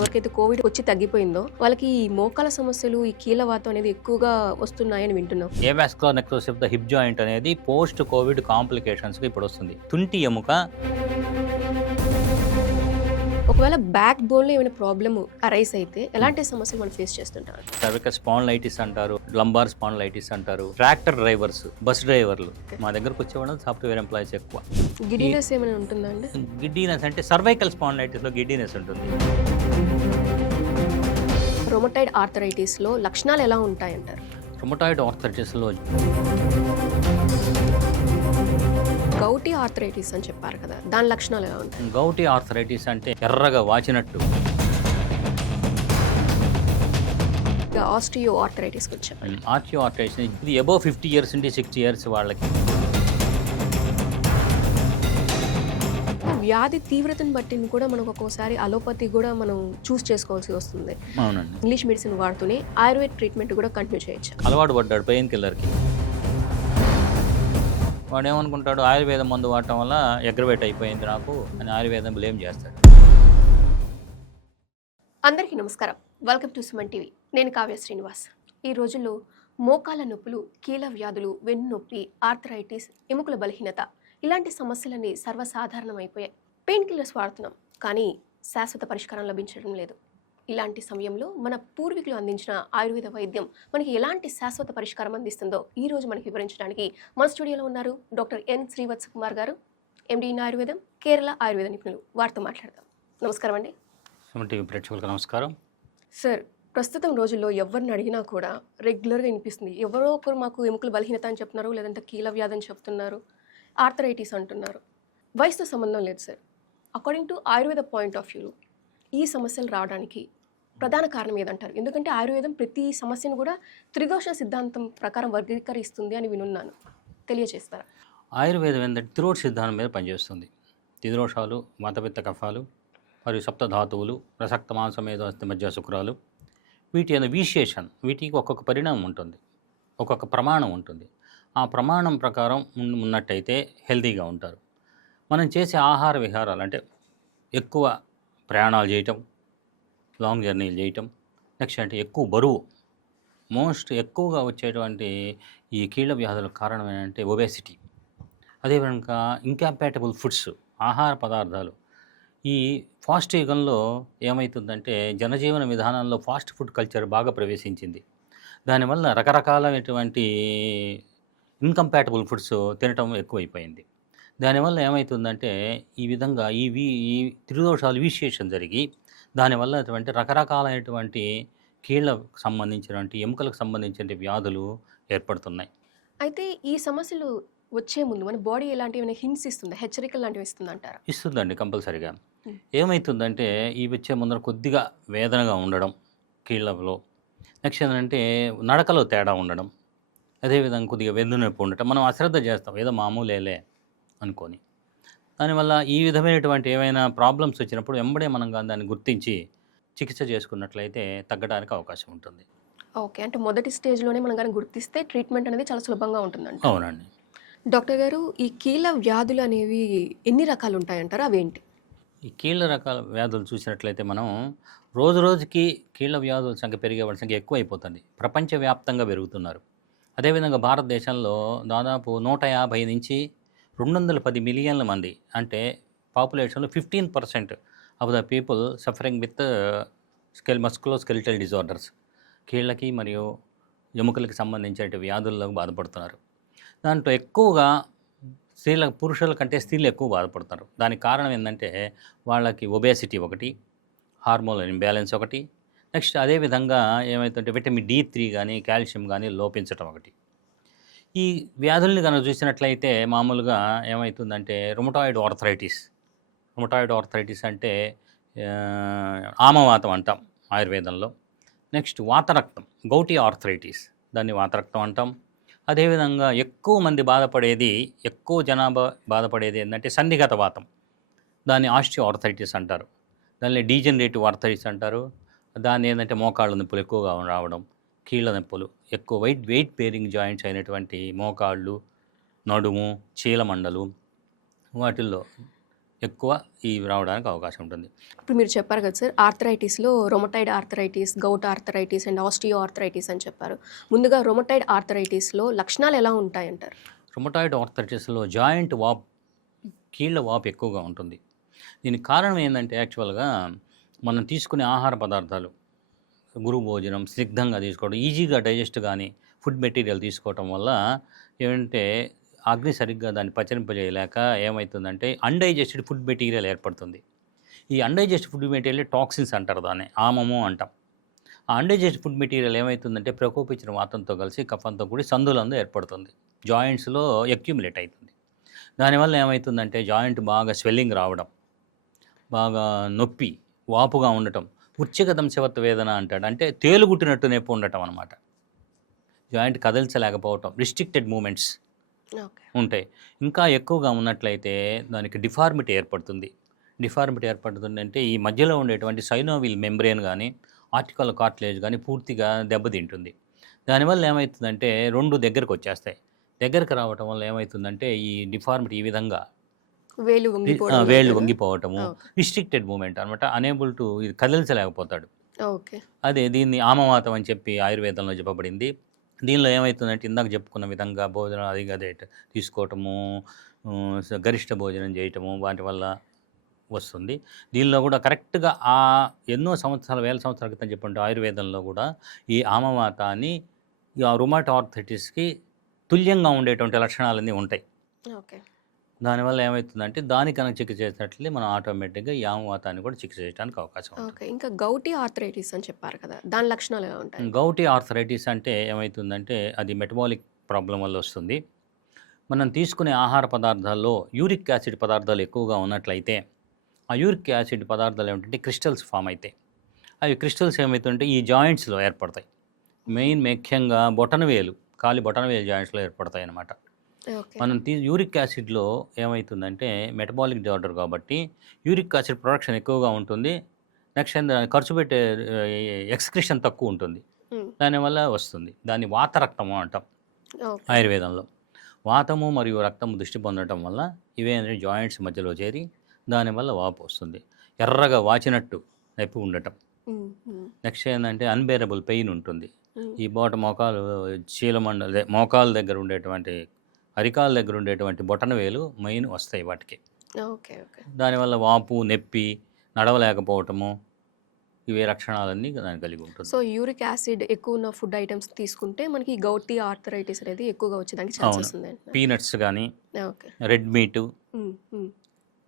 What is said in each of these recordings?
ఎవరికైతే కోవిడ్ వచ్చి తగ్గిపోయిందో వాళ్ళకి ఈ మోకాల సమస్యలు, ఈ కీళ్ళవాతం అనేది ఎక్కువగా వస్తున్నాయని వింటున్నాం. Avascular necrosis of the hip joint అనేది పోస్ట్ కోవిడ్ కాంప్లికేషన్స్కి ఇప్పుడు వస్తుంది. తుంటి ఎముక ఒకవేళ బ్యాక్ బోన్లో ఏమైనా ప్రాబ్లమ్ అరైజ్ అయితే ఎలాంటి సమస్యలు మనం ఫేస్ చేస్తుంటారు? సర్వికల్ స్పాండిలైటిస్ అంటారు, లంబార్ స్పాండిలైటిస్ అంటారు. ట్రాక్టర్ డ్రైవర్స్, బస్ డ్రైవర్లు మా దగ్గరకు వచ్చేవాళ్ళు సాఫ్ట్వేర్ ఎంప్లాయీస్ ఎక్కువ. గిడినెస్ ఏమైనా ఉంటుందండి? గిడ్డీనెస్ అంటే సర్వైకల్ స్పాండిలైటిస్లో గిడ్డీనెస్ ఉంటుంది. రొమటాయిడ్ ఆర్థరైటిస్లో లక్షణాలు ఎలా ఉంటాయంటారు? రొమటాయిడ్ ఆర్థరైటిస్లో గౌటీ ఆర్థరైటిస్ అని చెప్పారు కదా, దాని లక్షణాలు ఎలా ఉంటాయి? గౌటీ ఆర్థరైటిస్ అంటే ఎర్రగా వాచినట్టు. ఆస్టియో ఆర్థరైటిస్ గురించి చెప్పండి. ఆస్టియో ఆర్థరైటిస్ ఇది అబౌవ్ 50 ఇయర్స్ నుండి 60 ఇయర్స్ వాళ్ళకి. వ్యాధి తీవ్రతను బట్టి కూడా మనకు ఒక్కోసారి అలోపతి కూడా మనం చూస్ చేసుకోవాల్సి వస్తుంది. అవునండి. ఇంగ్లీష్ మెడిసిన్ వాడుతూనే ఆయుర్వేద ట్రీట్మెంట్ కూడా కంటిన్యూ చేయొచ్చు. అలవాటు పడ్డాడు పెయిన్ కిల్లర్కి. వాడు ఏమనుకుంటాడు, ఆయుర్వేదం మందు వాడటం వల్ల అగ్రవేట్ అయిపోయింది నాకు అని ఆయుర్వేదం బ్లేమ్ చేస్తాడు. అందరికీ నమస్కారం, వెల్కమ్ టు సుమన్ టీవీ. నేను కావ్య శ్రీనివాస్. ఈ రోజుల్లో మోకాల నొప్పులు, కీళ్ళ వ్యాధులు, వెన్ను నొప్పి, ఆర్థరైటిస్, ఎముకల బలహీనత ఇలాంటి సమస్యలన్నీ సర్వసాధారణమైపోయాయి. పెయిన్ కిల్లర్స్ వాడుతున్నాం, కానీ శాశ్వత పరిష్కారం లభించడం లేదు. ఇలాంటి సమయంలో మన పూర్వీకులు అందించిన ఆయుర్వేద వైద్యం మనకి ఎలాంటి శాశ్వత పరిష్కారం అందిస్తుందో ఈ రోజు మనకి వివరించడానికి మన స్టూడియోలో ఉన్నారు డాక్టర్ ఎన్ శ్రీవత్స కుమార్ గారు, ఎండి ఇన్ ఆయుర్వేదం, కేరళ ఆయుర్వేద నిపుణులు. వారితో మాట్లాడదాం. నమస్కారం అండి. టీవీ ప్రేక్షకులకు నమస్కారం. సార్, ప్రస్తుతం రోజుల్లో ఎవరిని అడిగినా కూడా రెగ్యులర్గా వినిపిస్తుంది, ఎవరో ఒకరు మాకు ఎముకల బలహీనత అని చెప్తున్నారు, లేదంటే కీళ్ళ వ్యాధి అని చెప్తున్నారు, ఆర్థరైటిస్ అంటున్నారు. వయసుతో సంబంధం లేదు sir. According to Ayurveda point of view ఈ సమస్యలు రావడానికి ప్రధాన కారణం ఏదంటారు? ఎందుకంటే ఆయుర్వేదం ప్రతి సమస్యను కూడా త్రిదోష సిద్ధాంతం ప్రకారం వర్గీకరిస్తుంది అని వినున్నాను, తెలియజేస్తారా? ఆయుర్వేదం ఏంటంటే త్రిదోష సిద్ధాంతం మీద పనిచేస్తుంది. త్రిదోషాలు, వాతపిత్త కఫాలు మరియు సప్తధాతువులు, ప్రసక్త మాంసమేధో అస్థి మధ్య శుక్రాలు, వీటి విశేషన్, వీటికి ఒక్కొక్క పరిణామం ఉంటుంది, ఒక్కొక్క ప్రమాణం ఉంటుంది. ఆ ప్రమాణం ప్రకారం ఉన్నట్టయితే హెల్తీగా ఉంటారు. మనం చేసే ఆహార విహారాలు అంటే ఎక్కువ ప్రయాణాలు చేయటం, లాంగ్ జర్నీలు చేయటం, నెక్స్ట్ అంటే ఎక్కువ బరువు, మోస్ట్ ఎక్కువగా వచ్చేటువంటి ఈ కీళ్ళ వ్యాధులకు కారణం ఏంటంటే ఒబేసిటీ. అదేవిధంగా ఇంకంపాటబుల్ ఫుడ్స్, ఆహార పదార్థాలు. ఈ ఫాస్ట్ యుగంలో ఏమవుతుందంటే జనజీవన విధానంలో ఫాస్ట్ ఫుడ్ కల్చర్ బాగా ప్రవేశించింది. దానివల్ల రకరకాలైనటువంటి ఇన్కంపాటబుల్ ఫుడ్స్ తినటం ఎక్కువైపోయింది. దానివల్ల ఏమవుతుందంటే ఈ విధంగా ఈ త్రిదోషాలు విశేషం జరిగి దానివల్ల అటువంటి రకరకాలైనటువంటి కీళ్ళకు సంబంధించినటువంటి, ఎముకలకు సంబంధించిన వ్యాధులు ఏర్పడుతున్నాయి. అయితే ఈ సమస్యలు వచ్చే ముందు మన బాడీ ఎలాంటివి హింట్స్ ఇస్తుందా, హెచ్చరికలు లాంటివి ఇస్తుంది అంటారా? ఇస్తుందండి, కంపల్సరీగా. ఏమవుతుందంటే ఈ వచ్చే ముందర కొద్దిగా వేదనగా ఉండడం కీళ్ళలో, నెక్స్ట్ ఏంటంటే నడకలో తేడా ఉండడం, అదేవిధంగా కొద్దిగా వెన్నునొప్పి ఉండటం. మనం అశ్రద్ధ చేస్తాం, ఏదో మామూలేలే అనుకొని. దానివల్ల ఈ విధమైనటువంటి ఏమైనా ప్రాబ్లమ్స్ వచ్చినప్పుడు వెంబడే మనం దాన్ని గుర్తించి చికిత్స చేసుకున్నట్లయితే తగ్గడానికి అవకాశం ఉంటుంది. ఓకే, అంటే మొదటి స్టేజ్లోనే మనం కానీ గుర్తిస్తే ట్రీట్మెంట్ అనేది చాలా సులభంగా ఉంటుందండి. అవునండి. డాక్టర్ గారు, ఈ కీళ్ళ వ్యాధులు అనేవి ఎన్ని రకాలు ఉంటాయంటారు, అవేంటి? ఈ కీళ్ళ రకాల వ్యాధులు చూసినట్లయితే మనం రోజు రోజుకి కీళ్ళ వ్యాధుల సంఖ్య పెరిగే వాళ్ళ సంఖ్య ఎక్కువ అయిపోతుంది. ప్రపంచవ్యాప్తంగా పెరుగుతున్నారు. అదేవిధంగా భారతదేశంలో దాదాపు 150 నుంచి 210 మిలియన్ల మంది, అంటే పాపులేషన్లో 15% of the people suffering with musculoskeletal disorders, కీళ్ళకి మరియు ఎముకలకి సంబంధించిన వ్యాధుల్లో బాధపడుతున్నారు. దాంట్లో ఎక్కువగా పురుషుల కంటే స్త్రీలు ఎక్కువ బాధపడుతున్నారు. దానికి కారణం ఏంటంటే వాళ్ళకి ఒబేసిటీ ఒకటి, హార్మోనల్ ఇంబ్యాలెన్స్ ఒకటి, నెక్స్ట్ అదేవిధంగా ఏమవుతుంటే విటమిన్ D3 కానీ కాల్షియం కానీ లోపించడం ఒకటి. ఈ వ్యాధుల్ని కనుక చూసినట్లయితే మామూలుగా ఏమవుతుందంటే రుమటాయిడ్ ఆర్థరైటిస్ అంటే ఆమవాతం అంటాం ఆయుర్వేదంలో. నెక్స్ట్ వాతరక్తం, గౌటీ ఆర్థరైటిస్, దాన్ని వాతరక్తం అంటాం. అదేవిధంగా ఎక్కువ జనాభా బాధపడేది ఏంటంటే సంధిగత వాతం, దాన్ని ఆస్టియో ఆర్థరైటిస్ అంటారు. దాన్ని డీజనరేటివ్ ఆర్థరైటిస్ అంటారు. దాన్ని ఏంటంటే మోకాళ్ళ నొప్పులు ఎక్కువగా రావడం, కీళ్ళ నొప్పులు ఎక్కువ, వెయిట్ బేరింగ్ జాయింట్స్ అయినటువంటి మోకాళ్ళు, నడుము, చీలమండలు, వాటిల్లో ఎక్కువ ఇవి రావడానికి అవకాశం ఉంటుంది. ఇప్పుడు మీరు చెప్పారు కదా సార్, ఆర్థరైటిస్లో rheumatoid arthritis, gout arthritis and osteoarthritis అని చెప్పారు. ముందుగా రొమటైడ్ ఆర్థరైటిస్లో లక్షణాలు ఎలా ఉంటాయంటారు? రుమటాయిడ్ ఆర్థరైటిస్లో జాయింట్ వాప్, కీళ్ళ వాపు ఎక్కువగా ఉంటుంది. దీనికి కారణం ఏంటంటే యాక్చువల్గా మనం తీసుకునే ఆహార పదార్థాలు, గురు భోజనం స్నిగ్ధంగా తీసుకోవడం, ఈజీగా డైజెస్ట్ కానీ ఫుడ్ మెటీరియల్ తీసుకోవటం వల్ల ఏమంటే అగ్ని సరిగ్గా దాన్ని పచరింపజేయలేక ఏమవుతుందంటే అన్డైజెస్టెడ్ ఫుడ్ మెటీరియల్ ఏర్పడుతుంది. ఈ అన్డైజెస్టెడ్ ఫుడ్ మెటీరియల్ టాక్సిన్స్ అంటారు, దాన్ని ఆమము అంటాం. ఆ అన్డైజెస్టెడ్ ఫుడ్ మెటీరియల్ ఏమవుతుందంటే ప్రకోపించిన వాతంతో కలిసి కఫంతో కూడి సందులందు ఏర్పడుతుంది, జాయింట్స్లో అక్యుములేట్ అవుతుంది. దానివల్ల ఏమవుతుందంటే జాయింట్ బాగా స్వెల్లింగ్ రావడం, బాగా నొప్పి, వాపుగా ఉండటం, ఉచ్చిగదంశవత్ వేదన అంటాడు, అంటే తేలుగుట్టినట్టు నొప్పి ఉండటం అనమాట. జాయింట్ కదల్చలేకపోవటం, రిస్ట్రిక్టెడ్ మూమెంట్స్ ఓకే. ఉంటాయి. ఇంకా ఎక్కువగా ఉన్నట్లయితే దానికి డిఫార్మిటీ ఏర్పడుతుంది. డిఫార్మిటీ ఏర్పడుతుంది అంటే ఈ మధ్యలో ఉండేటువంటి సైనోవిల్ మెంబ్రేన్ కానీ ఆర్టికల్ కార్టిలేజ్ కానీ పూర్తిగా దెబ్బతింటుంది. దానివల్ల ఏమవుతుందంటే రెండు దగ్గరకు వచ్చేస్తాయి. దగ్గరకు రావటం వల్ల ఏమవుతుందంటే ఈ డిఫార్మిటీ ఈ విధంగా వేలు వంగిపోవడం వేళ్ళు లాంటిదా? వంగిపోవటము, ఓకే. రిస్ట్రిక్టెడ్ మూమెంట్ అనమాట, అనేబుల్ టు ఇది కదిలించలేకపోతాడు. ఓకే. అదే దీన్ని ఆమవాతం అని చెప్పి ఆయుర్వేదంలో చెప్పబడింది. దీనిలో ఏమవుతుందంటే ఇందాక చెప్పుకున్న విధంగా భోజనం అది అదే తీసుకోవటము, గరిష్ట భోజనం చేయటము, వాటి వల్ల వస్తుంది. దీనిలో కూడా కరెక్ట్గా ఎన్నో సంవత్సరాల వేల సంవత్సరాల క్రితం చెప్పండి ఆయుర్వేదంలో కూడా ఈ ఆమవాతాన్ని ఈ రుమాట్ ఆర్థరైటిస్కి తుల్యంగా ఉండేటువంటి లక్షణాలన్నీ ఉంటాయి. ఓకే. దానివల్ల ఏమవుతుందంటే దాని కనుక చికిత్స చేసినట్లయితే మనం ఆటోమేటిక్గా ఈ ఆమవాతాన్ని కూడా చికిత్స చేయడానికి అవకాశం ఉంటుంది. ఓకే. ఇంకా గౌటీ ఆర్థరైటిస్ అని చెప్పారు కదా, దాని లక్షణాలు ఎలా ఉంటాయి? గౌటీ ఆర్థరైటిస్ అంటే ఏమవుతుందంటే అది మెటబాలిక్ ప్రాబ్లం వల్ల వస్తుంది. మనం తీసుకునే ఆహార పదార్థాల్లో యూరిక్ యాసిడ్ పదార్థాలు ఎక్కువగా ఉన్నట్లయితే ఆ యూరిక్ యాసిడ్ పదార్థాలు ఏమిటంటే క్రిస్టల్స్ ఫామ్ అవుతాయి. అవి క్రిస్టల్స్ ఏమవుతుంటే ఈ జాయింట్స్లో ఏర్పడతాయి. ముఖ్యంగా బొటనవేలు, కాలి బొటనవేలు జాయింట్స్లో ఏర్పడతాయి అన్నమాట. ఓకే. మనం యూరిక్ యాసిడ్లో ఏమవుతుందంటే మెటబాలిక్ డిజార్డర్ కాబట్టి యూరిక్ యాసిడ్ ప్రొడక్షన్ ఎక్కువగా ఉంటుంది. నెక్స్ట్ ఖర్చు పెట్టే ఎక్స్క్రిషన్ తక్కువ ఉంటుంది. దానివల్ల వస్తుంది. దాన్ని వాతరక్తము అంటాం ఓకే. ఆయుర్వేదంలో. వాతము మరియు రక్తము దృష్టి పొందడం వల్ల ఇవేంటంటే జాయింట్స్ మధ్యలో చేరి దానివల్ల వాపు వస్తుంది. ఎర్రగా వాచినట్టు నొప్పి ఉండటం. నెక్స్ట్ ఏంటంటే అన్బేరబుల్ పెయిన్ ఉంటుంది. ఈ మోకాలు చీలమండలి మోకాల దగ్గర ఉండేటువంటి అరికాల దగ్గర ఉండేటువంటి బొటనవేలు మెయిన్ వస్తాయి వాటికి. ఓకే. ఓకే. దానివల్ల వాపు, నొప్పి, నడవలేకపోవటము, ఇవే లక్షణాలన్నీ దాన్ని కలిగి ఉంటుంది. సో యూరిక్ యాసిడ్ ఎక్కువ ఉన్న ఫుడ్ ఐటమ్స్ తీసుకుంటే మనకి గౌటీ ఆర్థరైటిస్ అనేది ఎక్కువగా వచ్చేదానికి ఛాన్సెస్ ఉంది. పీనట్స్ కానీ, ఓకే. రెడ్ మీటు,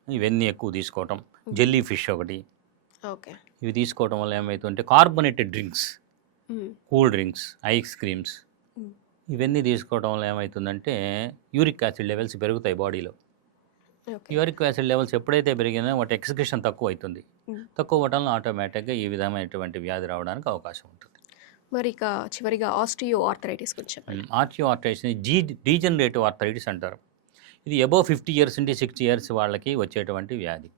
ఇవన్నీ ఎక్కువ తీసుకోవటం, జెల్లీ ఫిష్ ఒకటి, ఓకే. ఇవి తీసుకోవటం వల్ల ఏమవుతుందంటే carbonated drinks, cool drinks, ice creams, ఇవన్నీ తీసుకోవడం వల్ల ఏమవుతుందంటే యూరిక్ యాసిడ్ లెవెల్స్ పెరుగుతాయి బాడీలో. ఓకే. యూరిక్ యాసిడ్ లెవెల్స్ ఎప్పుడైతే పెరిగినా వాటి ఎక్స్క్రిషన్ తక్కువ అవుతుంది. తక్కువ అవ్వడం ఆటోమేటిక్గా ఈ విధమైనటువంటి వ్యాధి రావడానికి అవకాశం ఉంటుంది. మరి ఇక చివరిగా ఆస్టియో ఆర్థరైటిస్ గురించి చెప్పండి. ఆస్టియో ఆర్థరైటిస్ని డీజనరేటివ్ ఆర్థరైటిస్ అంటారు. ఇది అబోవ్ 50 years నుండి 60 years వాళ్ళకి వచ్చేటువంటి వ్యాధి.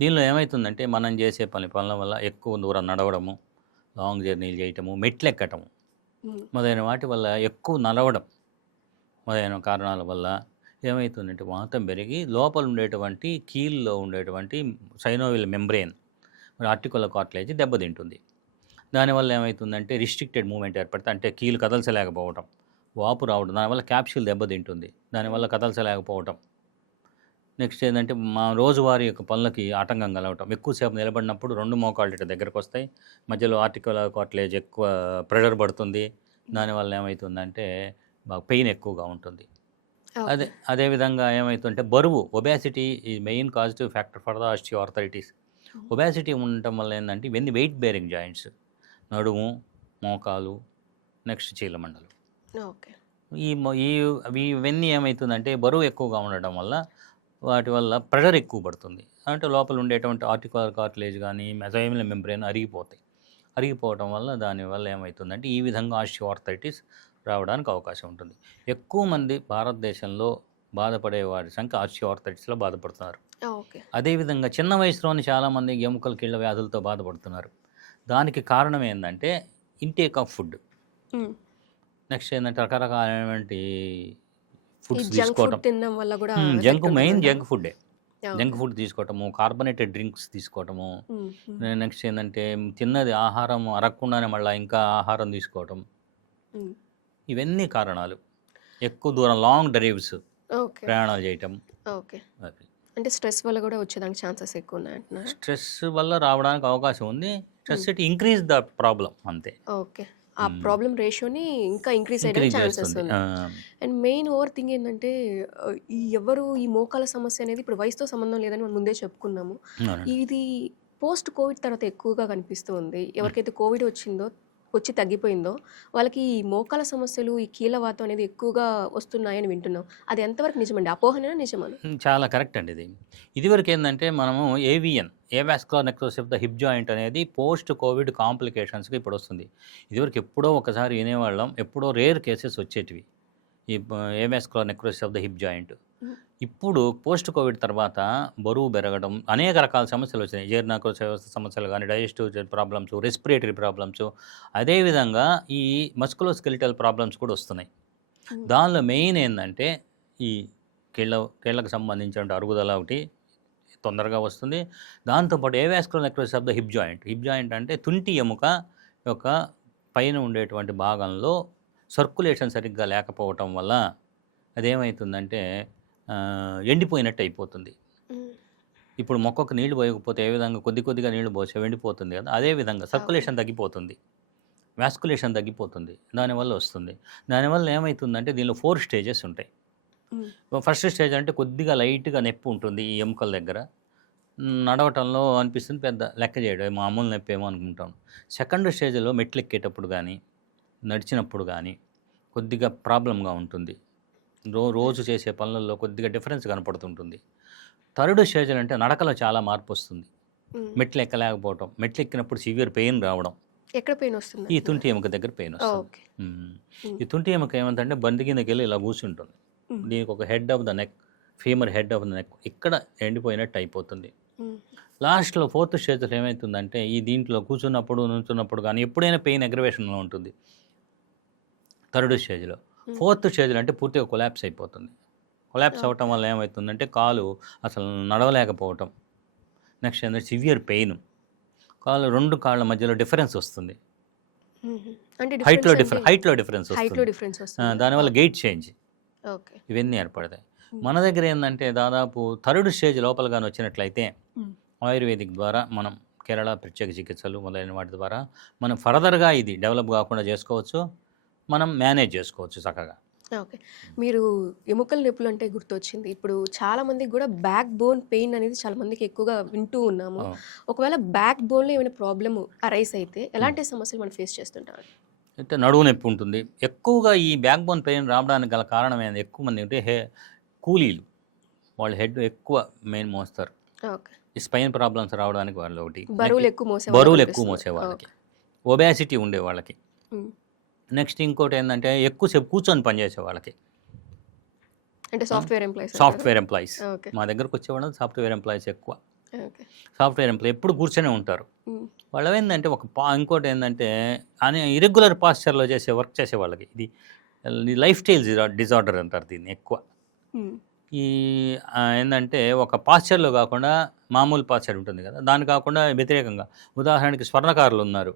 దీనిలో ఏమవుతుందంటే మనం చేసే పనుల వల్ల ఎక్కువ దూరం నడవడము, లాంగ్ జర్నీలు చేయటము, మెట్లు ఎక్కటము మొదలైన వాటి వల్ల ఎక్కువ నడవడం మొదలైన కారణాల వల్ల ఏమవుతుందంటే వాతం పెరిగి లోపల ఉండేటువంటి కీల్లో ఉండేటువంటి సైనోవిల్ మెంబ్రేన్ మరి ఆర్టికులర్ కార్టిలేజ్ దెబ్బతింటుంది. దానివల్ల ఏమవుతుందంటే రిస్ట్రిక్టెడ్ మూమెంట్ ఏర్పడితే, అంటే కీలు కదల్చలేకపోవటం, వాపు రావడం, దానివల్ల క్యాప్సూల్ దెబ్బతింటుంది, దానివల్ల కదల్చలేకపోవటం. నెక్స్ట్ ఏంటంటే మా రోజువారీ యొక్క పనులకి ఆటంకం కలగటం, ఎక్కువసేపు నిలబడినప్పుడు రెండు మోకాళ్ళు ఇటు దగ్గరకు వస్తాయి, మధ్యలో ఆర్టికులర్ కార్టిలేజ్ ఎక్కువ ప్రెషర్ పడుతుంది, దానివల్ల ఏమవుతుందంటే బాగా పెయిన్ ఎక్కువగా ఉంటుంది. అదేవిధంగా ఏమవుతుందంటే బరువు, ఒబేసిటీ ఈ main causative factor for the osteo arthritis. Obesity ఉండటం వల్ల ఏంటంటే ఇవన్నీ వెయిట్ బేరింగ్ జాయింట్స్, నడుము, మోకాలు, నెక్స్ట్ చీలమండలు, ఓకే. ఇవన్నీ ఏమవుతుందంటే బరువు ఎక్కువగా ఉండటం వల్ల వాటి వల్ల ప్రెషర్ ఎక్కువ పడుతుంది. అంటే లోపల ఉండేటువంటి ఆర్టికులర్ కార్టిలేజ్ కానీ మెసోయిమల్ మెంబ్రేన్ అరిగిపోవటం వల్ల దానివల్ల ఏమవుతుందంటే ఈ విధంగా ఆస్టియో ఆర్థరైటిస్ రావడానికి అవకాశం ఉంటుంది. ఎక్కువ మంది భారతదేశంలో బాధపడే వారి సంఖ్య ఆస్టియో ఆర్థరైటిస్లో బాధపడుతున్నారు. ఓకే. అదేవిధంగా చిన్న వయసులోని చాలామంది ఎముకల కీళ్ళ వ్యాధులతో బాధపడుతున్నారు. దానికి కారణం ఏంటంటే ఇంటేక్ ఆఫ్ ఫుడ్. నెక్స్ట్ ఏంటంటే రకరకాలైనటువంటి ఫుడ్స్ తీసుకోవడం, తినడం వల్ల కూడా జంక్ ఫుడ్డే. జంక్ ఫుడ్ తీసుకోవటము, కార్బొనేటెడ్ డ్రింక్స్ తీసుకోవటము, ఓకే. నెక్స్ట్ ఏంటంటే తిన్నది ఆహారం అరగకుండానే మళ్ళీ ఇంకా ఆహారం తీసుకోవటం, ఇవన్నీ కారణాలు. ఎక్కువ దూరం లాంగ్ డ్రైవ్స్ ఓకే. ప్రయాణాలు చేయటం. ఓకే. అది అంటే స్ట్రెస్ వల్ల కూడా వచ్చేదానికి ఛాన్సెస్ ఎక్కువ ఉన్నాయంటున్నారా? స్ట్రెస్ వల్ల రావడానికి అవకాశం ఉంది. Stress it increase the problem అంతే. ఓకే. ఆ ప్రాబ్లమ్ రేషియోని ఇంకా ఇంక్రీజ్ అయ్యడానికి ఇంక్రీజ్ ఛాన్సెస్ చేస్తుంది. ఉంది. అండ్ మెయిన్ ఓవర్ థింగ్ ఏంటంటే ఈ మోకాల సమస్య అనేది ఇప్పుడు వయసుతో సంబంధం లేదని మనం ముందే చెప్పుకున్నాము. అవునండి. ఇది పోస్ట్ కోవిడ్ తర్వాత ఎక్కువగా కనిపిస్తూ ఉంది. ఎవరికైతే కోవిడ్ వచ్చి తగ్గిపోయిందో వాళ్ళకి ఈ మోకాల సమస్యలు, ఈ కీళ్ళవాతం అనేది ఎక్కువగా వస్తున్నాయని వింటున్నాం. అది ఎంతవరకు నిజమండి? అపోహనేనా నిజమని? చాలా కరెక్ట్ అండి ఇది. ఇదివరకు ఏంటంటే మనము AVN, avascular necrosis of the hip joint అనేది పోస్ట్ కోవిడ్ కాంప్లికేషన్స్కి ఇప్పుడు వస్తుంది. ఇదివరకు ఎప్పుడో ఒకసారి వినేవాళ్ళం, ఎప్పుడో రేర్ కేసెస్ వచ్చేటివి ఈ avascular necrosis of the hip joint. ఇప్పుడు పోస్ట్ కోవిడ్ తర్వాత బరువు పెరగడం, అనేక రకాల సమస్యలు వచ్చినాయి. జీర్ణకోశ వ్యవస్థ సమస్యలు కానీ, డైజెస్టివ్ ప్రాబ్లమ్స్, రెస్పిరేటరీ ప్రాబ్లమ్స్, అదేవిధంగా ఈ మస్కులోస్కెలిటల్ ప్రాబ్లమ్స్ కూడా వస్తున్నాయి. దానిలో మెయిన్ ఏంటంటే ఈ కీళ్ళకు సంబంధించిన అరుగుదల ఒకటి తొందరగా వస్తుంది. దాంతోపాటు avascular necrosis of the hip joint. Hip joint అంటే తుంటి ఎముక యొక్క పైన ఉండేటువంటి భాగంలో సర్క్యులేషన్ సరిగ్గా లేకపోవటం వల్ల అదేమవుతుందంటే ఎండిపోయినట్టు అయిపోతుంది. ఇప్పుడు మొక్కకు నీళ్లు పోయకపోతే ఏ విధంగా కొద్దిగా నీళ్లు పోసే ఎండిపోతుంది కదా, అదేవిధంగా సర్క్యులేషన్ తగ్గిపోతుంది, వాస్కులేషన్ తగ్గిపోతుంది, దానివల్ల వస్తుంది. దానివల్ల ఏమవుతుందంటే దీనిలో 4 స్టేజెస్ ఉంటాయి. ఫస్ట్ స్టేజ్ అంటే కొద్దిగా లైట్గా నొప్పి ఉంటుంది ఈ ఎముకల దగ్గర, నడవటంలో అనిపిస్తుంది, పెద్ద లెక్క చేయడం మామూలు నొప్పి ఏమో అనుకుంటాం. సెకండ్ స్టేజ్లో మెట్లు ఎక్కేటప్పుడు కానీ నడిచినప్పుడు కానీ కొద్దిగా ప్రాబ్లంగా ఉంటుంది. రోజు చేసే పనులలో కొద్దిగా డిఫరెన్స్ కనపడుతుంటుంది. థర్డ్ స్టేజ్ అంటే నడకలో చాలా మార్పు వస్తుంది. మెట్లు ఎక్కలేకపోవటం, మెట్లు ఎక్కినప్పుడు సివియర్ పెయిన్ రావడం. ఎక్కడ పెయిన్ వస్తుంది? ఈ తుంటి ఎముక దగ్గర పెయిన్ వస్తుంది. ఈ తుంటి ఎముక ఏమంటే బండి కిందకి వెళ్ళి ఇలా కూర్చుంటుంది. దీనికి ఒక head of the neck, femur head of the neck ఇక్కడ ఎండిపోయినట్టు అయిపోతుంది. లాస్ట్లో 4th స్టేజ్లో ఏమవుతుందంటే ఈ దీంట్లో కూర్చున్నప్పుడు నుంచున్నప్పుడు కానీ ఎప్పుడైనా పెయిన్ అగ్రవేషన్లో ఉంటుంది. 3rd స్టేజ్లో. 4th స్టేజ్లో అంటే పూర్తిగా కొలాప్స్ అయిపోతుంది. కొలాప్స్ అవ్వటం వల్ల ఏమవుతుందంటే కాలు అసలు నడవలేకపోవటం, నెక్స్ట్ ఏంటంటే సివియర్ పెయిన్, రెండు కాళ్ళ మధ్యలో డిఫరెన్స్ వస్తుంది, హైట్లో డిఫరెన్స్ వస్తుంది, దానివల్ల గెయిట్ చేంజ్, ఇవన్నీ ఏర్పడతాయి. మన దగ్గర ఏంటంటే దాదాపు 3rd స్టేజ్ లోపలగానే వచ్చినట్లయితే ఆయుర్వేదిక్ ద్వారా మనం కేరళ ప్రత్యేక చికిత్సలు మొదలైన వాటి ద్వారా మనం ఫర్దర్గా ఇది డెవలప్ కాకుండా చేసుకోవచ్చు, మనం మేనేజ్ చేసుకోవచ్చు చక్కగా. ఓకే. మీరు ఎముకల నొప్పులు అంటే గుర్తొచ్చింది. ఇప్పుడు చాలా మందికి కూడా బ్యాక్ బోన్ పెయిన్ అనేది చాలా మందికి ఎక్కువగా వింటూ ఉన్నాము. ఒకవేళ బ్యాక్ బోన్లో ఏమైనా ప్రాబ్లమ్ అరైజ్ అయితే ఎలాంటి సమస్యలు మనం ఫేస్ చేస్తుంటాం? అయితే నడువు నొప్పి ఉంటుంది. ఎక్కువగా ఈ బ్యాక్ బోన్ పెయిన్ రావడానికి గల కారణం ఏంటి? ఎక్కువ మంది అంటే కూలీలు, వాళ్ళ హెడ్ ఎక్కువ మెయిన్ మోస్తారు. ఓకే. ఈ స్పైన్ ప్రాబ్లమ్స్ రావడానికి వాళ్ళు ఒకటి, బరువులు ఎక్కువ మోసే వాళ్ళకి, ఒబేసిటీ ఉండే వాళ్ళకి, నెక్స్ట్ ఇంకోటి ఏంటంటే ఎక్కువసేపు కూర్చొని పనిచేసే వాళ్ళకి, అంటే సాఫ్ట్వేర్ ఎంప్లాయీస్. మా దగ్గరకు వచ్చేవాళ్ళు సాఫ్ట్వేర్ ఎంప్లాయీస్ ఎక్కువ. సాఫ్ట్వేర్ ఎంప్లాయీ ఎప్పుడు కూర్చొనే ఉంటారు. వాళ్ళు ఏంటంటే ఇంకోటి ఏంటంటే ఇరెగ్యులర్ పాస్చర్లో వర్క్ చేసే వాళ్ళకి ఇది లైఫ్ స్టైల్ డిజార్డర్ అంటారు దీన్ని ఎక్కువ. ఈ ఏంటంటే ఒక పాస్చర్లో కాకుండా మామూలు పాస్చర్ ఉంటుంది కదా, దాని కాకుండా వ్యతిరేకంగా, ఉదాహరణకి స్వర్ణకారులు ఉన్నారు,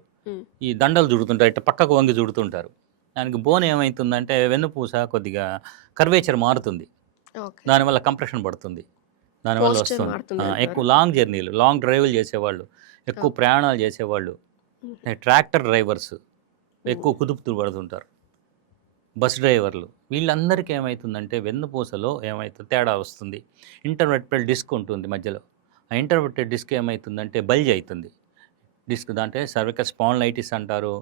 ఈ దండలు చుడుతుంటారు, ఇట్లా పక్కకు వంగి చుడుతుంటారు. దానికి బోన్ ఏమవుతుందంటే వెన్నుపూస కొద్దిగా కర్వేచర్ మారుతుంది, దానివల్ల కంప్రెషన్ పడుతుంది, దానివల్ల వస్తుంది. ఎక్కువ లాంగ్ జర్నీలు, లాంగ్ డ్రైవ్లు చేసేవాళ్ళు, ఎక్కువ ప్రయాణాలు చేసేవాళ్ళు, ట్రాక్టర్ డ్రైవర్స్ ఎక్కువ కుదుపుతూ పడుతుంటారు, బస్ డ్రైవర్లు, వీళ్ళందరికీ ఏమవుతుందంటే వెన్నుపూసలో తేడా వస్తుంది. ఇంటర్వర్టెబ్రల్ డిస్క్ ఉంటుంది మధ్యలో, ఆ ఇంటర్వర్టెడ్ డిస్క్ ఏమవుతుందంటే బల్జ్ అవుతుంది డిస్క్. దాంట్లో సర్వికల్ స్పాండిలైటిస్ అంటారు,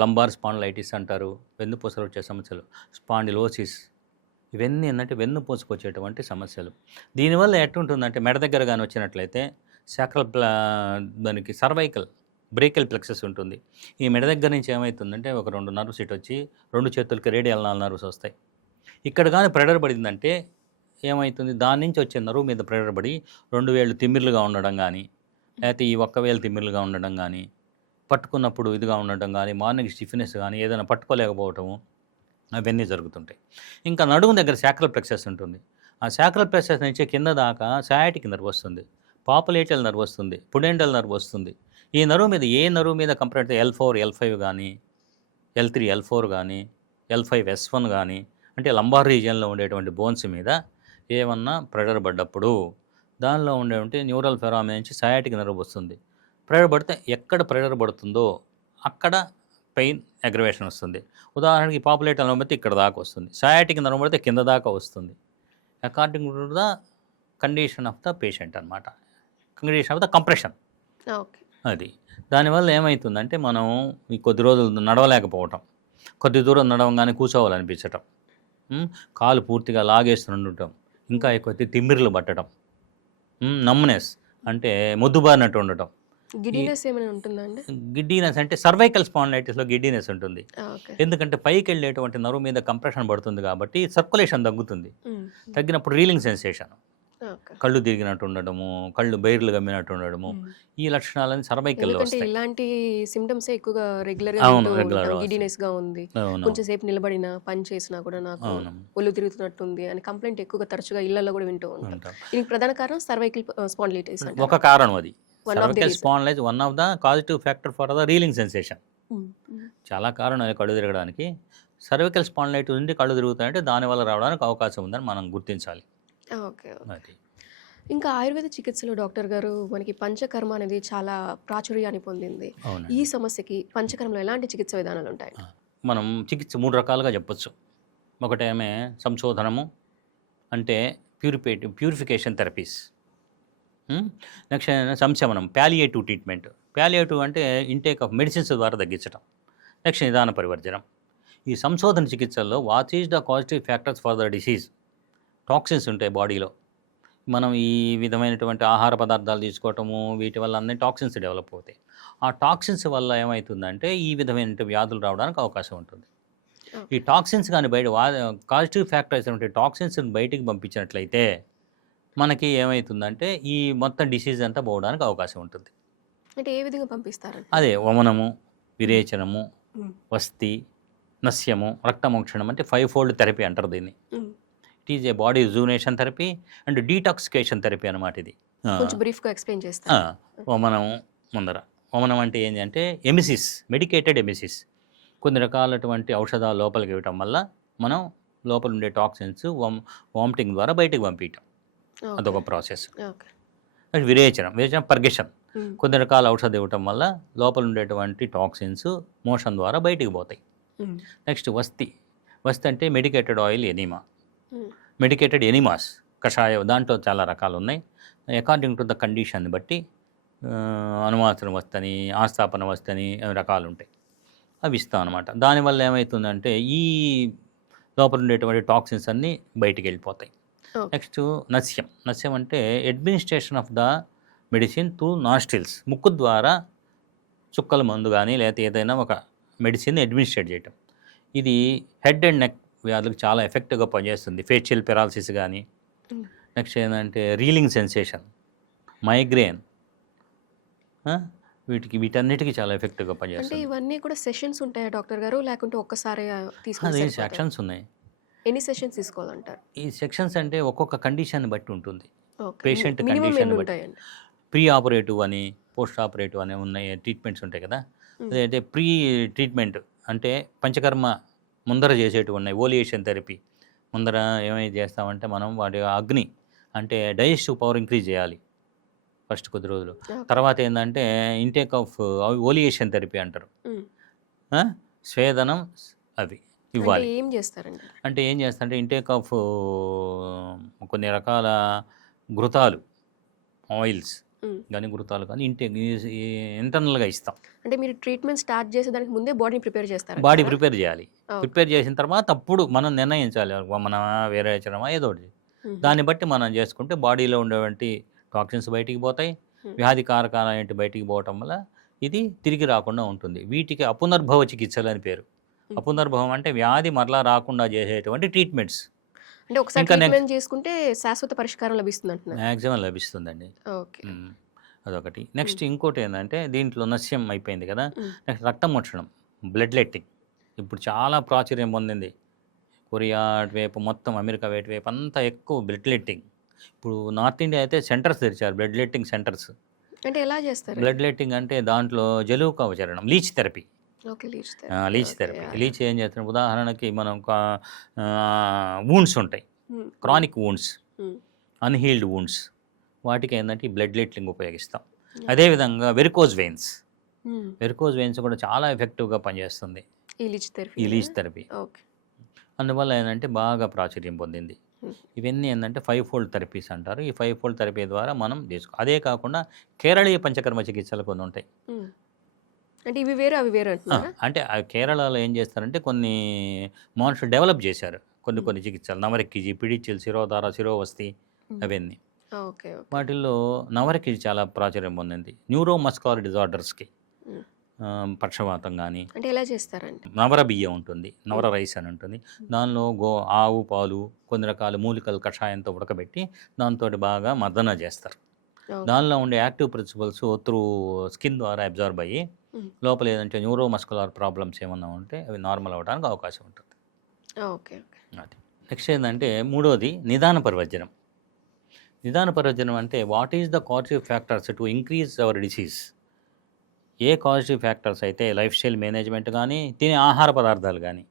లంబార్ స్పాండిలైటిస్ అంటారు, వెన్నుపూసలో వచ్చే సమస్యలు, స్పాండిలోసిస్, ఇవన్నీ ఏంటంటే వెన్నుపూసకు వచ్చేటువంటి సమస్యలు. దీనివల్ల ఎట్టుంటుందంటే మెడ దగ్గర కానీ వచ్చినట్లయితే దానికి సర్వైకల్ బ్రేకల్ ప్లెక్సస్ ఉంటుంది. ఈ మెడ దగ్గర నుంచి ఏమవుతుందంటే ఒక 2 నర్వ్స్ ఇటు వచ్చి 2 చేతులకి రేడియల్ నర్వ్స్ వస్తాయి. ఇక్కడ కానీ ప్రెడర్ పడిందంటే ఏమవుతుంది, దాని నుంచి వచ్చే నరువు మీద ప్రెడర్ పడి 2 వేళ్ళు తిమ్మిర్లుగా ఉండడం కానీ, లేకపోతే ఈ 1 వేలు తిమ్మిర్లుగా ఉండడం కానీ, పట్టుకున్నప్పుడు ఇదిగా ఉండడం కానీ, మార్నింగ్ స్టిఫ్నెస్ కానీ, ఏదైనా పట్టుకోలేకపోవటము, అవన్నీ జరుగుతుంటాయి. ఇంకా నడుము దగ్గర శాక్రల్ ప్లెక్సస్ ఉంటుంది. ఆ సాక్రల్ ప్లెక్సస్ నుంచి కింద దాకా సయాటిక్ నర్వ్ వస్తుంది, పాపులేటల్ నర్వ్ వస్తుంది, పుడెండల్ నర్వ్ వస్తుంది. ఈ నరువు మీద ఏ నరువు మీద కంపేర్ అయితే L4 L5 కానీ, L3 L4 కానీ, L5 S1 కానీ, అంటే లంబార్ రీజియన్లో ఉండేటువంటి బోన్స్ మీద ఏమన్నా ప్రెషర్ పడ్డప్పుడు దానిలో ఉండేటువంటి న్యూరల్ ఫెరామిన్ నుంచి సయాటిక్ నర్వ్ వస్తుంది. ప్రెషర్ పడితే ఎక్కడ ప్రెషర్ పడుతుందో అక్కడ పెయిన్ అగ్రవేషన్ వస్తుంది. ఉదాహరణకి పాపులేటల్ నర్వ్ పడితే ఇక్కడ దాకా వస్తుంది, సయాటిక్ నర్వ్ పడితే కింద దాకా వస్తుంది. According to the condition of the patient అనమాట, condition of the compression. Okay. అది దానివల్ల ఏమవుతుందంటే మనం ఈ కొద్ది రోజులు నడవలేకపోవటం, కొద్ది దూరం నడవగానే కూర్చోవాలనిపించటం, కాలు పూర్తిగా లాగేస్తుండటం, ఇంకా ఎక్కువ తిమ్మిర్లు పట్టడం, నమ్నెస్ అంటే మొద్దుబారినట్టు ఉండటం. గిడ్డినెస్ ఏమైనా ఉంటుందా అండి? గిడ్డీనెస్ అంటే సర్వైకల్ స్పాండిలైటిస్లో గిడ్డీనెస్ ఉంటుంది. ఓకే. ఎందుకంటే పైకి వెళ్ళేటువంటి నరువు మీద కంప్రెషన్ పడుతుంది కాబట్టి సర్కులేషన్ తగ్గుతుంది. తగ్గినప్పుడు రీలింగ్ సెన్సేషన్, ఓకే. కళ్ళు తిరిగినట్టు ఉండడము, కళ్ళు బైర్లు గమ్మినట్టు ఉండడము, ఈ లక్షణాలని సర్వైకల్లో ఎందుకంటే వస్తాయి. ఇలాంటి సిమ్టమ్స్ ఎక్కువగా రెగ్యులర్గా అవును, ఉంటూ regular ఉంటాం. గా గిడ్డినెస్ గా ఉంది, అవును, కొంచెం సేపు నిలబడినా పని చేసినా కూడా నాకు అవును, ఒళ్ళు తిరుగుతున్నట్టుంది అని కంప్లైంట్ ఎక్కువగా తరచుగా ఇళ్లలో కూడా వింటూ ఉంటాం. ఉంటాం. దీనికి ప్రధాన కారణం సర్వైకల్ స్పాండిలైటిస్ అంటే ఒక కారణం అది. One of the cervical reason. Spondylitis one of the causative factor for the reeling sensation. చాలా కారణాలు కళ్ళు తిరగడానికి. సర్వైకల్ స్పాండిలైటిస్ నుండి కళ్ళు తిరుగుతాయంటే దానివల్ల రావడానికి అవకాశం ఉందని మనం గుర్తించాలి. ఓకే. అది ఇంకా ఆయుర్వేద చికిత్సలో డాక్టర్ గారు మనకి పంచకర్మ అనేది చాలా ప్రాచుర్యాన్ని పొందింది. అవును. ఈ సమస్యకి పంచకర్మలో ఎలాంటి చికిత్స విధానాలు ఉంటాయి? మనం చికిత్స 3 రకాలుగా చెప్పొచ్చు. ఒకటేమే సంశోధనము, అంటే ప్యూరిఫికేషన్ థెరపీస్. నెక్స్ట్ సంశమనం, ప్యాలియేటివ్ ట్రీట్మెంట్. ప్యాలియేటివ్ అంటే ఇంటేక్ ఆఫ్ మెడిసిన్స్ ద్వారా తగ్గించడం. నెక్స్ట్ నిదాన పరివర్జనం. ఈ సంశోధన చికిత్సల్లో what is the causative factors for the disease. Toxins ఉంటాయి బాడీలో, మనం ఈ విధమైనటువంటి ఆహార పదార్థాలు తీసుకోవటము వీటి వల్ల అన్ని టాక్సిన్స్ డెవలప్ అవుతాయి. ఆ టాక్సిన్స్ వల్ల ఏమవుతుందంటే ఈ విధమైన వ్యాధులు రావడానికి అవకాశం ఉంటుంది. ఈ టాక్సిన్స్ కానీ బయట కాజిటివ్ ఫ్యాక్టర్స్ అంటే టాక్సిన్స్ని బయటికి పంపించినట్లయితే మనకి ఏమవుతుందంటే ఈ మొత్తం డిసీజ్ అంతా పోవడానికి అవకాశం ఉంటుంది. అంటే ఏ విధంగా పంపిస్తారు? అదే వమనము, విరేచనము, వస్తి, నస్యము, రక్తమోక్షణం, అంటే 5-fold థెరపీ అంటారు దీన్ని. It is a body rejuvenation therapy and detoxication therapy అనమాట ఇది. కొంచెం బ్రీఫ్గా ఎక్స్ప్లెయిన్ చేస్తాను. వమనం ముందర, వమనం అంటే ఏంటి అంటే ఎమిసిస్, మెడికేటెడ్ ఎమిసిస్. కొన్ని రకాలటువంటి ఔషధాలు లోపలికి ఇవ్వటం వల్ల మనం లోపల ఉండే టాక్సిన్స్ వామిటింగ్ ద్వారా బయటకు పంపించటం, అదొక ప్రాసెస్. విరేచనం, విరేచనం పర్గెషన్. కొన్ని రకాల ఔషధం ఇవ్వటం వల్ల లోపల ఉండేటువంటి టాక్సిన్స్ మోషన్ ద్వారా బయటికి పోతాయి. నెక్స్ట్ వస్తి, వస్తి అంటే medicated oil enema, medicated enemas, కషాయం. దాంట్లో చాలా రకాలు ఉన్నాయి. అకార్డింగ్ టు ద కండిషన్ బట్టి అనుమాసన వస్తని, ఆస్థాపన వస్తని రకాలు ఉంటాయి, అవి ఇస్తాం అనమాట. దానివల్ల ఏమవుతుందంటే ఈ లోపల ఉండేటువంటి టాక్సిన్స్ అన్నీ బయటికి వెళ్ళిపోతాయి. నెక్స్ట్ నస్యం, నస్యం అంటే administration of the medicine through nostrils, ముక్కు ద్వారా చుక్కల మందు కానీ లేకపోతే ఏదైనా ఒక మెడిసిన్ అడ్మినిస్ట్రేట్ చేయటం. ఇది హెడ్ అండ్ నెక్ వ్యాధులకు చాలా ఎఫెక్టివ్గా పనిచేస్తుంది. ఫేషియల్ పెరాలసిస్ కానీ, నెక్స్ట్ ఏంటంటే రీలింగ్ సెన్సేషన్, మైగ్రేన్, వీటన్నిటికీ చాలా ఎఫెక్టివ్గా అంటే పనిచేస్తుంది. ఇవన్నీ కూడా సెషన్స్ ఉంటాయా డాక్టర్ గారు, లేకుంటే ఒక్కసారి అదే సెక్షన్స్ ఉన్నాయి. ఎన్ని సెషన్స్ తీసుకోవాలంటారు? ఈ సెక్షన్స్ అంటే ఒక్కొక్క కండిషన్ బట్టి ఉంటుంది, ఓకే. పేషెంట్ మినిమం కండిషన్ ఎన్ని బట్టి. ఉంటాయండి? ప్రీ ఆపరేటివ్ అని, పోస్ట్ ఆపరేటివ్ అని ఉన్నాయి, ట్రీట్మెంట్స్ ఉంటాయి కదా. అదే ప్రీ ట్రీట్మెంట్ అంటే పంచకర్మ ముందర చేసేటివి ఉన్నాయి. ఓలియేషన్ థెరపీ ముందర ఏమైతే చేస్తామంటే మనం వాటి అగ్ని అంటే డైజెస్టివ్ పవర్ ఇంక్రీజ్ చేయాలి ఫస్ట్ కొద్ది రోజులు. తర్వాత ఏంటంటే ఇంటేక్ ఆఫ్ ఓలియేషన్ థెరపీ అంటారు, స్వేదనం అవి ఇవ్వాలి. ఏం చేస్తారండి? అంటే ఏం చేస్తారంటే ఇంటేక్ ఆఫ్ కొన్ని రకాల ఘృతాలు, ఆయిల్స్ కానీ ఘృతాలు కానీ ఇంటర్నల్గా ఇస్తాం. అంటే మీరు ట్రీట్మెంట్ స్టార్ట్ చేసేదానికి ముందే బాడీని ప్రిపేర్ చేస్తారు? బాడీ ప్రిపేర్ చేయాలి. ప్రిపేర్ చేసిన తర్వాత అప్పుడు మనం నిర్ణయించాలి, మనం వేరే చేయడమా ఏదో ఒకటి. దాన్ని బట్టి మనం చేసుకుంటే బాడీలో ఉండేటువంటి టాక్సిన్స్ బయటికి పోతాయి, వ్యాధి కారకాలు బయటికి పోవటం వల్ల ఇది తిరిగి రాకుండా ఉంటుంది. వీటికి అపునర్భవ చికిత్సలు అని పేరు. అపునర్భవం అంటే వ్యాధి మరలా రాకుండా చేసేటువంటి ట్రీట్మెంట్స్. అంటే ఒకసారి ట్రీట్మెంట్ చేసుకుంటే శాశ్వత పరిష్కారం లభిస్తుంది అంటున్నారు? మ్యాక్సిమం లభిస్తుందండి. ఓకే. అదొకటి. నెక్స్ట్ ఇంకోటి ఏంటంటే దీంట్లో నస్యం అయిపోయింది కదా, నెక్స్ట్ రక్తం ముట్టడం, బ్లడ్ లెట్టింగ్ ఇప్పుడు చాలా ప్రాచుర్యం పొందింది. కొరియా అటువైపు మొత్తం అమెరికా వైపు అంతా ఎక్కువ బ్లడ్ లెట్టింగ్. ఇప్పుడు నార్త్ ఇండియా అయితే సెంటర్స్ తెరిచారు, బ్లడ్ లెట్టింగ్ సెంటర్స్. అంటే ఎలా చేస్తారు? బ్లడ్ లెట్టింగ్ అంటే దాంట్లో జలుబు కవచరణం, leech therapy. Okay. Leech leech okay. Therapy. Yeah! Leech ఏం చేస్తాం, ఉదాహరణకి మనం వూండ్స్ ఉంటాయి, hmm. Chronic wounds, hmm. Unhealed wounds, వాటికి ఏంటంటే ఈ బ్లడ్ లెట్లింగ్ ఉపయోగిస్తాం. యాహ్! అదేవిధంగా varicose veins. Hmm. Varicose veins కూడా చాలా ఎఫెక్టివ్గా పనిచేస్తుంది ఈ లీచ్ ఈ థెరపీ. Leach therapy. ఓకే. అందువల్ల ఏంటంటే బాగా ప్రాచుర్యం పొందింది. హ్మ్. ఇవన్నీ ఏంటంటే 5 ఫోల్డ్ థెరపీస్ అంటారు. ఈ 5 ఫోల్డ్ థెరపీ ద్వారా మనం అదే కాకుండా కేరళీయ పంచకర్మ చికిత్సలు కొన్ని ఉంటాయి. హ్మ్. అంటే ఇవి వేరు, అవి వేరు అంటున్నారా? అంటే ఆ కేరళలో ఏం చేస్తారంటే కొన్ని మనుషులు డెవలప్ చేశారు కొన్ని హ్మ్. కొన్ని చికిత్సలు. నవరకిజి, పిడిచిల్, శిరోధార, శిరోవస్తి హ్మ్. అవన్నీ. ఓకే. ఓకే. వాటిల్లో నవరకిజి చాలా ప్రాచుర్యం పొందింది న్యూరో మస్కులర్ డిజార్డర్స్కి. హ్మ్. పక్షవాతం కానీ. అంటే ఎలా చేస్తారండి? నవర బియ్యం ఉంటుంది, నవర రైస్ అని ఉంటుంది. దానిలో ఆవు పాలు, కొన్ని రకాల మూలికలు కషాయంతో ఉడకబెట్టి దాంతో బాగా మర్దన చేస్తారు. ఓకే. దానిలో ఉండే యాక్టివ్ ప్రిన్సిపల్స్ త్రూ స్కిన్ ద్వారా అబ్జార్బ్ అయ్యి హ్మ్. లోపల ఏదంటే న్యూరో మస్కులర్ ప్రాబ్లమ్స్ ఏమన్నా ఉంటే అవి నార్మల్ అవ్వడానికి అవకాశం ఉంటుంది. ఓకే. ఓకే. అది నెక్స్ట్ ఏంటంటే మూడోది నిదాన పరివర్జనం. నిదాన పరివర్జనం అంటే what is the causative factors to increase hour disease. A causative factors అయితే లైఫ్ స్టైల్ మేనేజ్మెంట్ కానీ, తినే ఆహార పదార్థాలు కానీ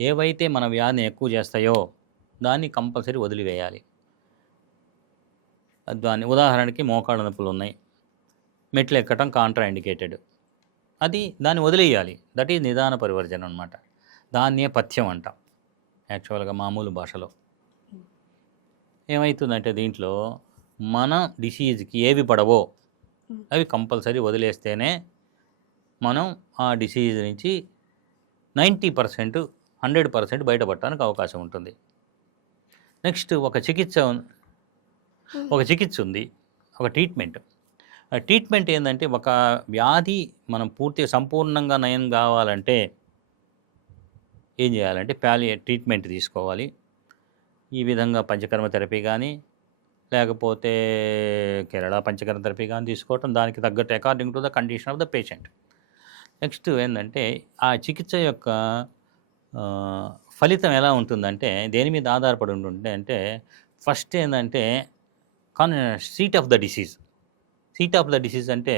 ఏవైతే మన వ్యాధిని ఎక్కువ చేస్తాయో దాన్ని కంపల్సరీ వదిలివేయాలి. దాని ఉదాహరణకి మోకాళ్ళ నొప్పులు ఉన్నాయి, మెట్లు ఎక్కడం కాంట్రా ఇండికేటెడ్, దాన్ని వదిలేయాలి. దట్ ఈజ్ నిదాన పరివర్జన అనమాట. దాన్నే పథ్యం అంటాం యాక్చువల్గా మామూలు భాషలో. ఏమవుతుందంటే దీంట్లో మన డిసీజ్కి ఏవి పడవో అవి కంపల్సరీ వదిలేస్తేనే మనం ఆ డిసీజ్ నుంచి 90%, 100% బయటపడటానికి అవకాశం ఉంటుంది. నెక్స్ట్ ఒక చికిత్స ఉంది, ఒక ట్రీట్మెంట్. ఆ ట్రీట్మెంట్ ఏంటంటే ఒక వ్యాధి మనం సంపూర్ణంగా నయం కావాలంటే ఏం చేయాలంటే ట్రీట్మెంట్ తీసుకోవాలి. ఈ విధంగా పంచకర్మ థెరపీ కానీ లేకపోతే కేరళ పంచకర్మ థెరపీ కానీ తీసుకోవటం, దానికి తగ్గట్టు according to the condition of the patient. Next ఏంటంటే ఆ చికిత్స యొక్క ఫలితం ఎలా ఉంటుందంటే దేని మీద ఆధారపడి ఉంటుంది అంటే ఫస్ట్ ఏంటంటే seat of the disease. Seat of the disease అంటే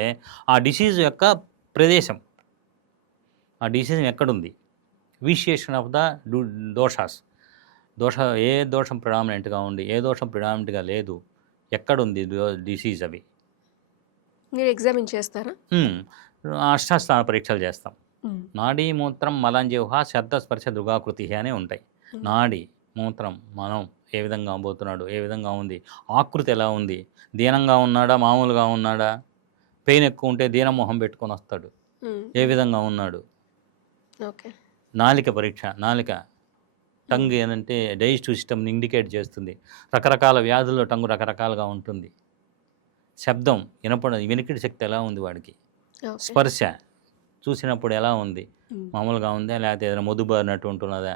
ఆ డిసీజ్ యొక్క ప్రదేశం, ఆ డిసీజ్ ఎక్కడుంది, విషియేషన్ ఆఫ్ ద దోషాస్. ఏ దోషం ప్రిడామినెంట్గా ఉంది, ఏ దోషం ప్రిడామినెంట్గా లేదు, ఎక్కడుంది డిసీజ్, అవి మీరు ఎగ్జామిన్ చేస్తారా? అష్టాస్థాన పరీక్షలు చేస్తాం. నాడీ మూత్రం మలంజిహ్వ శబ్ద స్పర్శ దృగాకృతి అనే ఉంటాయి. నాడి మూత్రం మనం ఏ విధంగా పోతున్నాడు, ఏ విధంగా ఉంది, ఆకృతి ఎలా ఉంది, దీనంగా ఉన్నాడా మామూలుగా ఉన్నాడా, పెయిన్ ఎక్కువ ఉంటే దీనమోహం పెట్టుకొని వస్తాడు, ఏ విధంగా ఉన్నాడు. ఓకే. నాలిక పరీక్ష, నాలిక టంగ్ ఏంటంటే డైజెస్టివ్ సిస్టమ్ని ఇండికేట్ చేస్తుంది. రకరకాల వ్యాధుల్లో టంగు రకరకాలుగా ఉంటుంది. శబ్దం వినికిడి శక్తి ఎలా ఉంది వాడికి, స్పర్శ చూసినప్పుడు ఎలా ఉంది, మామూలుగా ఉందా లేకపోతే ఏదైనా మొద్దుబారినట్టు ఉంటున్నదా,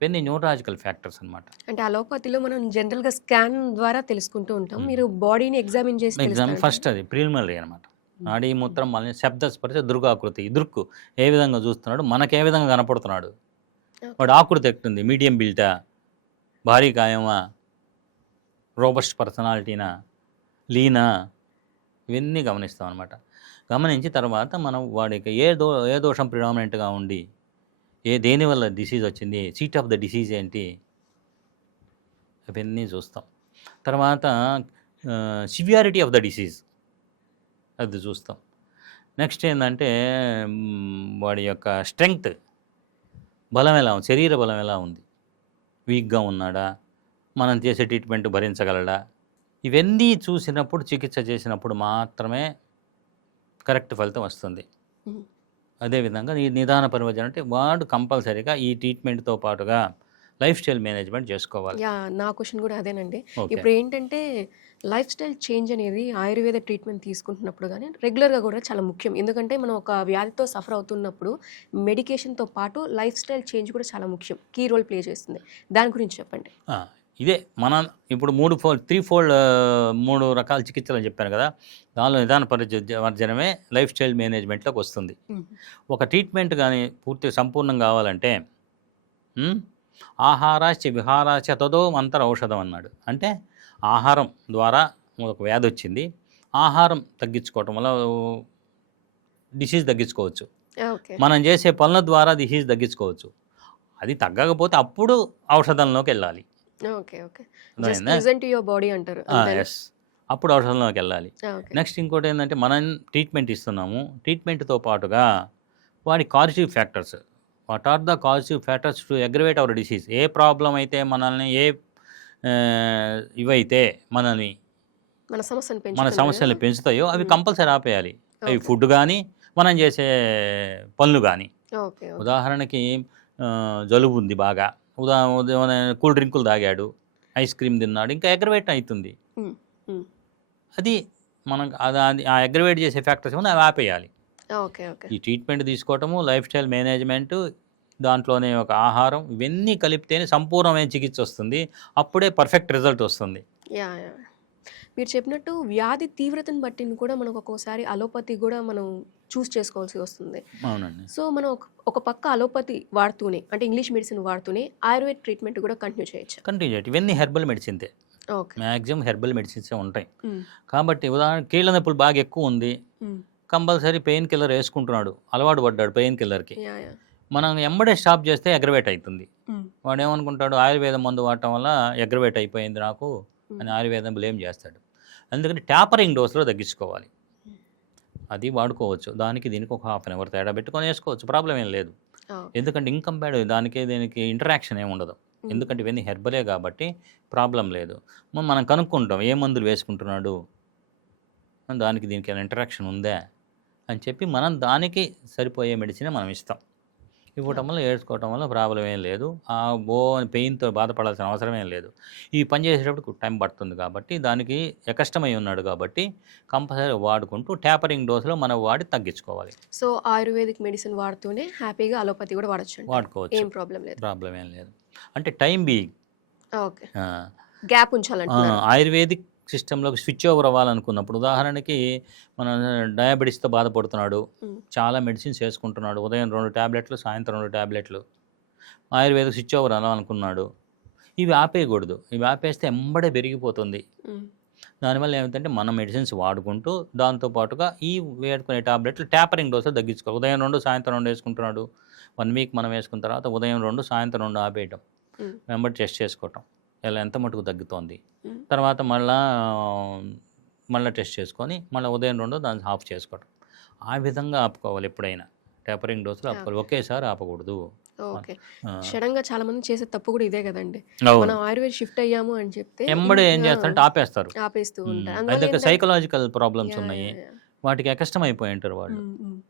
ఇవన్నీ న్యూరలాజికల్ ఫ్యాక్టర్స్ అనమాట. అంటే అలోపతిలో మనం జనరల్గా స్కాన్ ద్వారా తెలుసుకుంటూ ఉంటాం. మీరు బాడీని ఎగ్జామిన్ చేసి ఫస్ట్ అది ప్రిలిమినరీ అనమాట. నాడీ మూత్రం మళ్ళీ శబ్ద స్పర్శ దృగాకృతి, దృక్కు ఏ విధంగా చూస్తున్నాడు, మనకు ఏ విధంగా కనపడుతున్నాడు, వాడు ఆకృతి ఎక్కుతుంది, మీడియం బిల్టా, భారీ కాయమా, రోబస్ట్ పర్సనాలిటీనా, లీనా, ఇవన్నీ గమనిస్తాం అనమాట. గమనించి తర్వాత మనం వాడికి ఏ దోషం ప్రిడామినెంట్గా ఉండి దేనివల్ల డిసీజ్ వచ్చింది, సీట్ ఆఫ్ ద డిసీజ్ ఏంటి, అవన్నీ చూస్తాం. తర్వాత సివియారిటీ ఆఫ్ ద డిసీజ్ అది చూస్తాం. నెక్స్ట్ ఏంటంటే వాడి యొక్క స్ట్రెంగ్త్, బలం ఎలా ఉంది, శరీర బలం ఎలా ఉంది, వీక్గా ఉన్నాడా, మనం చేసే ట్రీట్మెంట్ భరించగలడా, ఇవన్నీ చూసినప్పుడు చికిత్స చేసినప్పుడు మాత్రమే కరెక్ట్ ఫలితం వస్తుంది. అదేవిధంగా ఈ నిదాన పరివర్జన అంటే వాడు కంపల్సరీగా ఈ ట్రీట్మెంట్తో పాటుగా లైఫ్ స్టైల్ మేనేజ్మెంట్ చేసుకోవాలి. నా క్వశ్చన్ కూడా అదేనండి. ఇప్పుడు ఏంటంటే లైఫ్ స్టైల్ చేంజ్ అనేది ఆయుర్వేద ట్రీట్మెంట్ తీసుకుంటున్నప్పుడు కానీ రెగ్యులర్గా కూడా చాలా ముఖ్యం. ఎందుకంటే మనం ఒక వ్యాధితో సఫర్ అవుతున్నప్పుడు మెడికేషన్తో పాటు లైఫ్ స్టైల్ చేంజ్ కూడా చాలా ముఖ్యం, కీ రోల్ ప్లే చేస్తుంది. దాని గురించి చెప్పండి. ఇదే మనం ఇప్పుడు 3 రకాల చికిత్సలు అని చెప్పాను కదా, దానిలో నిదాన పరివర్జనమే లైఫ్ స్టైల్ మేనేజ్మెంట్లోకి వస్తుంది. ఒక ట్రీట్మెంట్ కానీ పూర్తిగా సంపూర్ణం కావాలంటే ఆహారాశ్చ విహారాశ్చ తదో మంతర ఔషధం అన్నాడు. అంటే ఆహారం ద్వారా ఒక వ్యాధి వచ్చింది, ఆహారం తగ్గించుకోవటం వల్ల డిసీజ్ తగ్గించుకోవచ్చు. ఓకే. మనం చేసే పనుల ద్వారా డిసీజ్ తగ్గించుకోవచ్చు. అది తగ్గకపోతే అప్పుడు ఔషధంలోకి వెళ్ళాలి. ఓకే. ఓకే. జస్ట్ అర్థమైందా? లిజన్ టు యువర్ బాడీ అంటారు. అంతేనా? ఎస్, అప్పుడు ఔషధంలోకి వెళ్ళాలి. ఓకే. నెక్స్ట్ ఇంకోటి ఏంటంటే మనం ట్రీట్మెంట్ ఇస్తున్నాము, ట్రీట్మెంట్తో పాటుగా వాడి causative factors, what are the causative factors to aggravate our disease. ఏ ప్రాబ్లం అయితే మనల్ని ఇవైతే మనల్ని మన సమస్యను మన పెంచుతుంది సమస్యలు కదా? పెంచుతాయో అవి మ్మ్. కంపల్సరీ ఆపేయాలి. అవి ఓకే. ఫుడ్ కానీ మనం చేసే పనులు కానీ. ఓకే. ఓకే. ఉదాహరణకి జలుబు ఉంది బాగా, ఉదయం కూల్ డ్రింకులు తాగాడు, ఐస్ క్రీమ్ తిన్నాడు, ఇంకా అగ్రవేట్ అవుతుంది. మ్మ్. మ్మ్. అది మనం ఆ అగ్రవేట్ చేసే ఫ్యాక్టర్స్ ఏమో అవి ఆపేయాలి. ఓకే. ఓకే. ఈ ట్రీట్మెంట్ తీసుకోవటము, లైఫ్ స్టైల్ మేనేజ్మెంటు, దాంట్లోనే ఒక ఆహారం, ఇవన్నీ కలిపితేనే సంపూర్ణమైన చికిత్స వస్తుంది. అప్పుడే పర్ఫెక్ట్ రిజల్ట్ వస్తుంది. యా. మీరు చెప్పినట్టు వ్యాధి తీవ్రతను బట్టి కూడా మనకు ఒక్కోసారి అలోపతి కూడా మనం చూస్ చేసుకోవాల్సి వస్తుంది. అవునండి. సో మనం ఒక పక్క అలోపతి వాడుతూనే అంటే ఇంగ్లీష్ మెడిసిన్ వాడుతూనే ఆయుర్వేద ట్రీట్మెంట్ కూడా కంటిన్యూ చేయొచ్చు. కంటిన్యూ చేయటం, ఇవన్నీ హెర్బల్ మెడిసిన్సే, ఓకే. మ్యాక్సిమం హెర్బల్ మెడిసిన్సే ఉంటాయి. మ్మ్. కాబట్టి ఉదాహరణ కీళ్ళ నొప్పులు బాగా ఎక్కువ ఉంది, మ్మ్. కంపల్సరీ పెయిన్ కిల్లర్ వేసుకుంటున్నాడు, అలవాటు పడ్డాడు పెయిన్ కిల్లర్కి. యా. యా. మనం ఎంబడే స్టాప్ చేస్తే అగ్రవేట్ అవుతుంది. మ్మ్. వాడు ఏమనుకుంటాడు, ఆయుర్వేదం మందు వాడటం వల్ల అగ్రవేట్ అయిపోయింది నాకు అని ఆయుర్వేదం బ్లేమ్ చేస్తాడు. అందుకని ట్యాపరింగ్ డోస్లో తగ్గించుకోవాలి. అది వాడుకోవచ్చు, దానికి దీనికి ఒక హాఫ్ అన్ అవర్ తేడా పెట్టుకొని వేసుకోవచ్చు, ప్రాబ్లం ఏం లేదు. ఓకే. ఎందుకంటే ఇంకంపేర్డ్ దీనికి ఇంటరాక్షన్ ఏమి ఉండదు. మ్మ్. ఎందుకంటే ఇవన్నీ హెర్బలే కాబట్టి ప్రాబ్లం లేదు. మనం కనుక్కుంటాం ఏ మందులు వేసుకుంటున్నాడు, దానికి దీనికి ఇంటరాక్షన్ ఉందా అని చెప్పి మనం దానికి సరిపోయే మెడిసిన్ మనం ఇస్తాం. ఇవ్వటం వల్ల వేసుకోవటం వల్ల ప్రాబ్లం ఏం లేదు. పెయిన్తో బాధపడాల్సిన అవసరం ఏం లేదు. ఈ పని చేసేటప్పుడు టైం పడుతుంది కాబట్టి దానికి కష్టమై ఉన్నాడు కాబట్టి కంపల్సరీ వాడుకుంటూ ట్యాపరింగ్ డోస్లో మనం వాడి తగ్గించుకోవాలి. సో ఆయుర్వేదిక్ మెడిసిన్ వాడుతూనే హ్యాపీగా అలోపతి కూడా వాడచ్చు. వాడుకోవచ్చు, ఏం ప్రాబ్లం లేదు. ప్రాబ్లం ఏం లేదు. అంటే టైం బీయింగ్ ఓకే. గ్యాప్ ఉంచాలంటున్నారు. ఆయుర్వేదిక్ సిస్టంలోకి స్విచ్ ఓవర్ అవ్వాలనుకున్నప్పుడు, ఉదాహరణకి మన డయాబెటీస్తో బాధపడుతున్నాడు, మ్మ్. చాలా మెడిసిన్స్ వేసుకుంటున్నాడు, ఉదయం 2 ట్యాబ్లెట్లు, సాయంత్రం 2 ట్యాబ్లెట్లు, ఆయుర్వేదిక్ స్విచ్ ఓవర్ అవ్వాలనుకున్నాడు, ఇవి ఆపేయకూడదు. ఇవి ఆపేస్తే ఎంబడే పెరిగిపోతుంది. మ్మ్. దానివల్ల ఏమిటంటే మనం మెడిసిన్స్ వాడుకుంటూ దాంతోపాటుగా ఈ వేడుకునే టాబ్లెట్లు ట్యాపరింగ్ డోసులు తగ్గించుకోవాలి. ఉదయం 2 సాయంత్రం 2 వేసుకుంటున్నాడు, 1 వీక్ మనం వేసుకున్న తర్వాత ఉదయం 2 సాయంత్రం 2 ఆపేయటం, మ్మ్. వెంబడి టెస్ట్ చేసుకోవటం ఇలా ఎంత మటుకు తగ్గుతోంది, మ్మ్. తర్వాత మళ్ళీ టెస్ట్ చేసుకొని మళ్ళీ ఉదయం 2 దాన్ని ఆఫ్ చేసుకోవటం. ఆ విధంగా ఆపుకోవాలి. ఎప్పుడైనా ట్యాపరింగ్ డోసులు ఆపుకోవాలి, ఒకేసారి ఆపకూడదు. ఓకే. ఆ, సడన్ గా చాలా మంది చేసే తప్పు కూడా ఇదే కదండి. అవును. మనం ఆయుర్వేద షిఫ్ట్ అయ్యాము అని చెప్తే ఎంబడే ఏం ఇంకా చేస్తారంటే ఆపేస్తారు. ఆపేస్తూ ఉంటారు. అయితే అందువల్ల ఏంటంటే సైకలాజికల్ ప్రాబ్లమ్స్ యా, ఉన్నాయి, యా, యా. వాటికి కష్టమైపోయి ఉంటారు వాళ్ళు, మ్మ్. మ్మ్.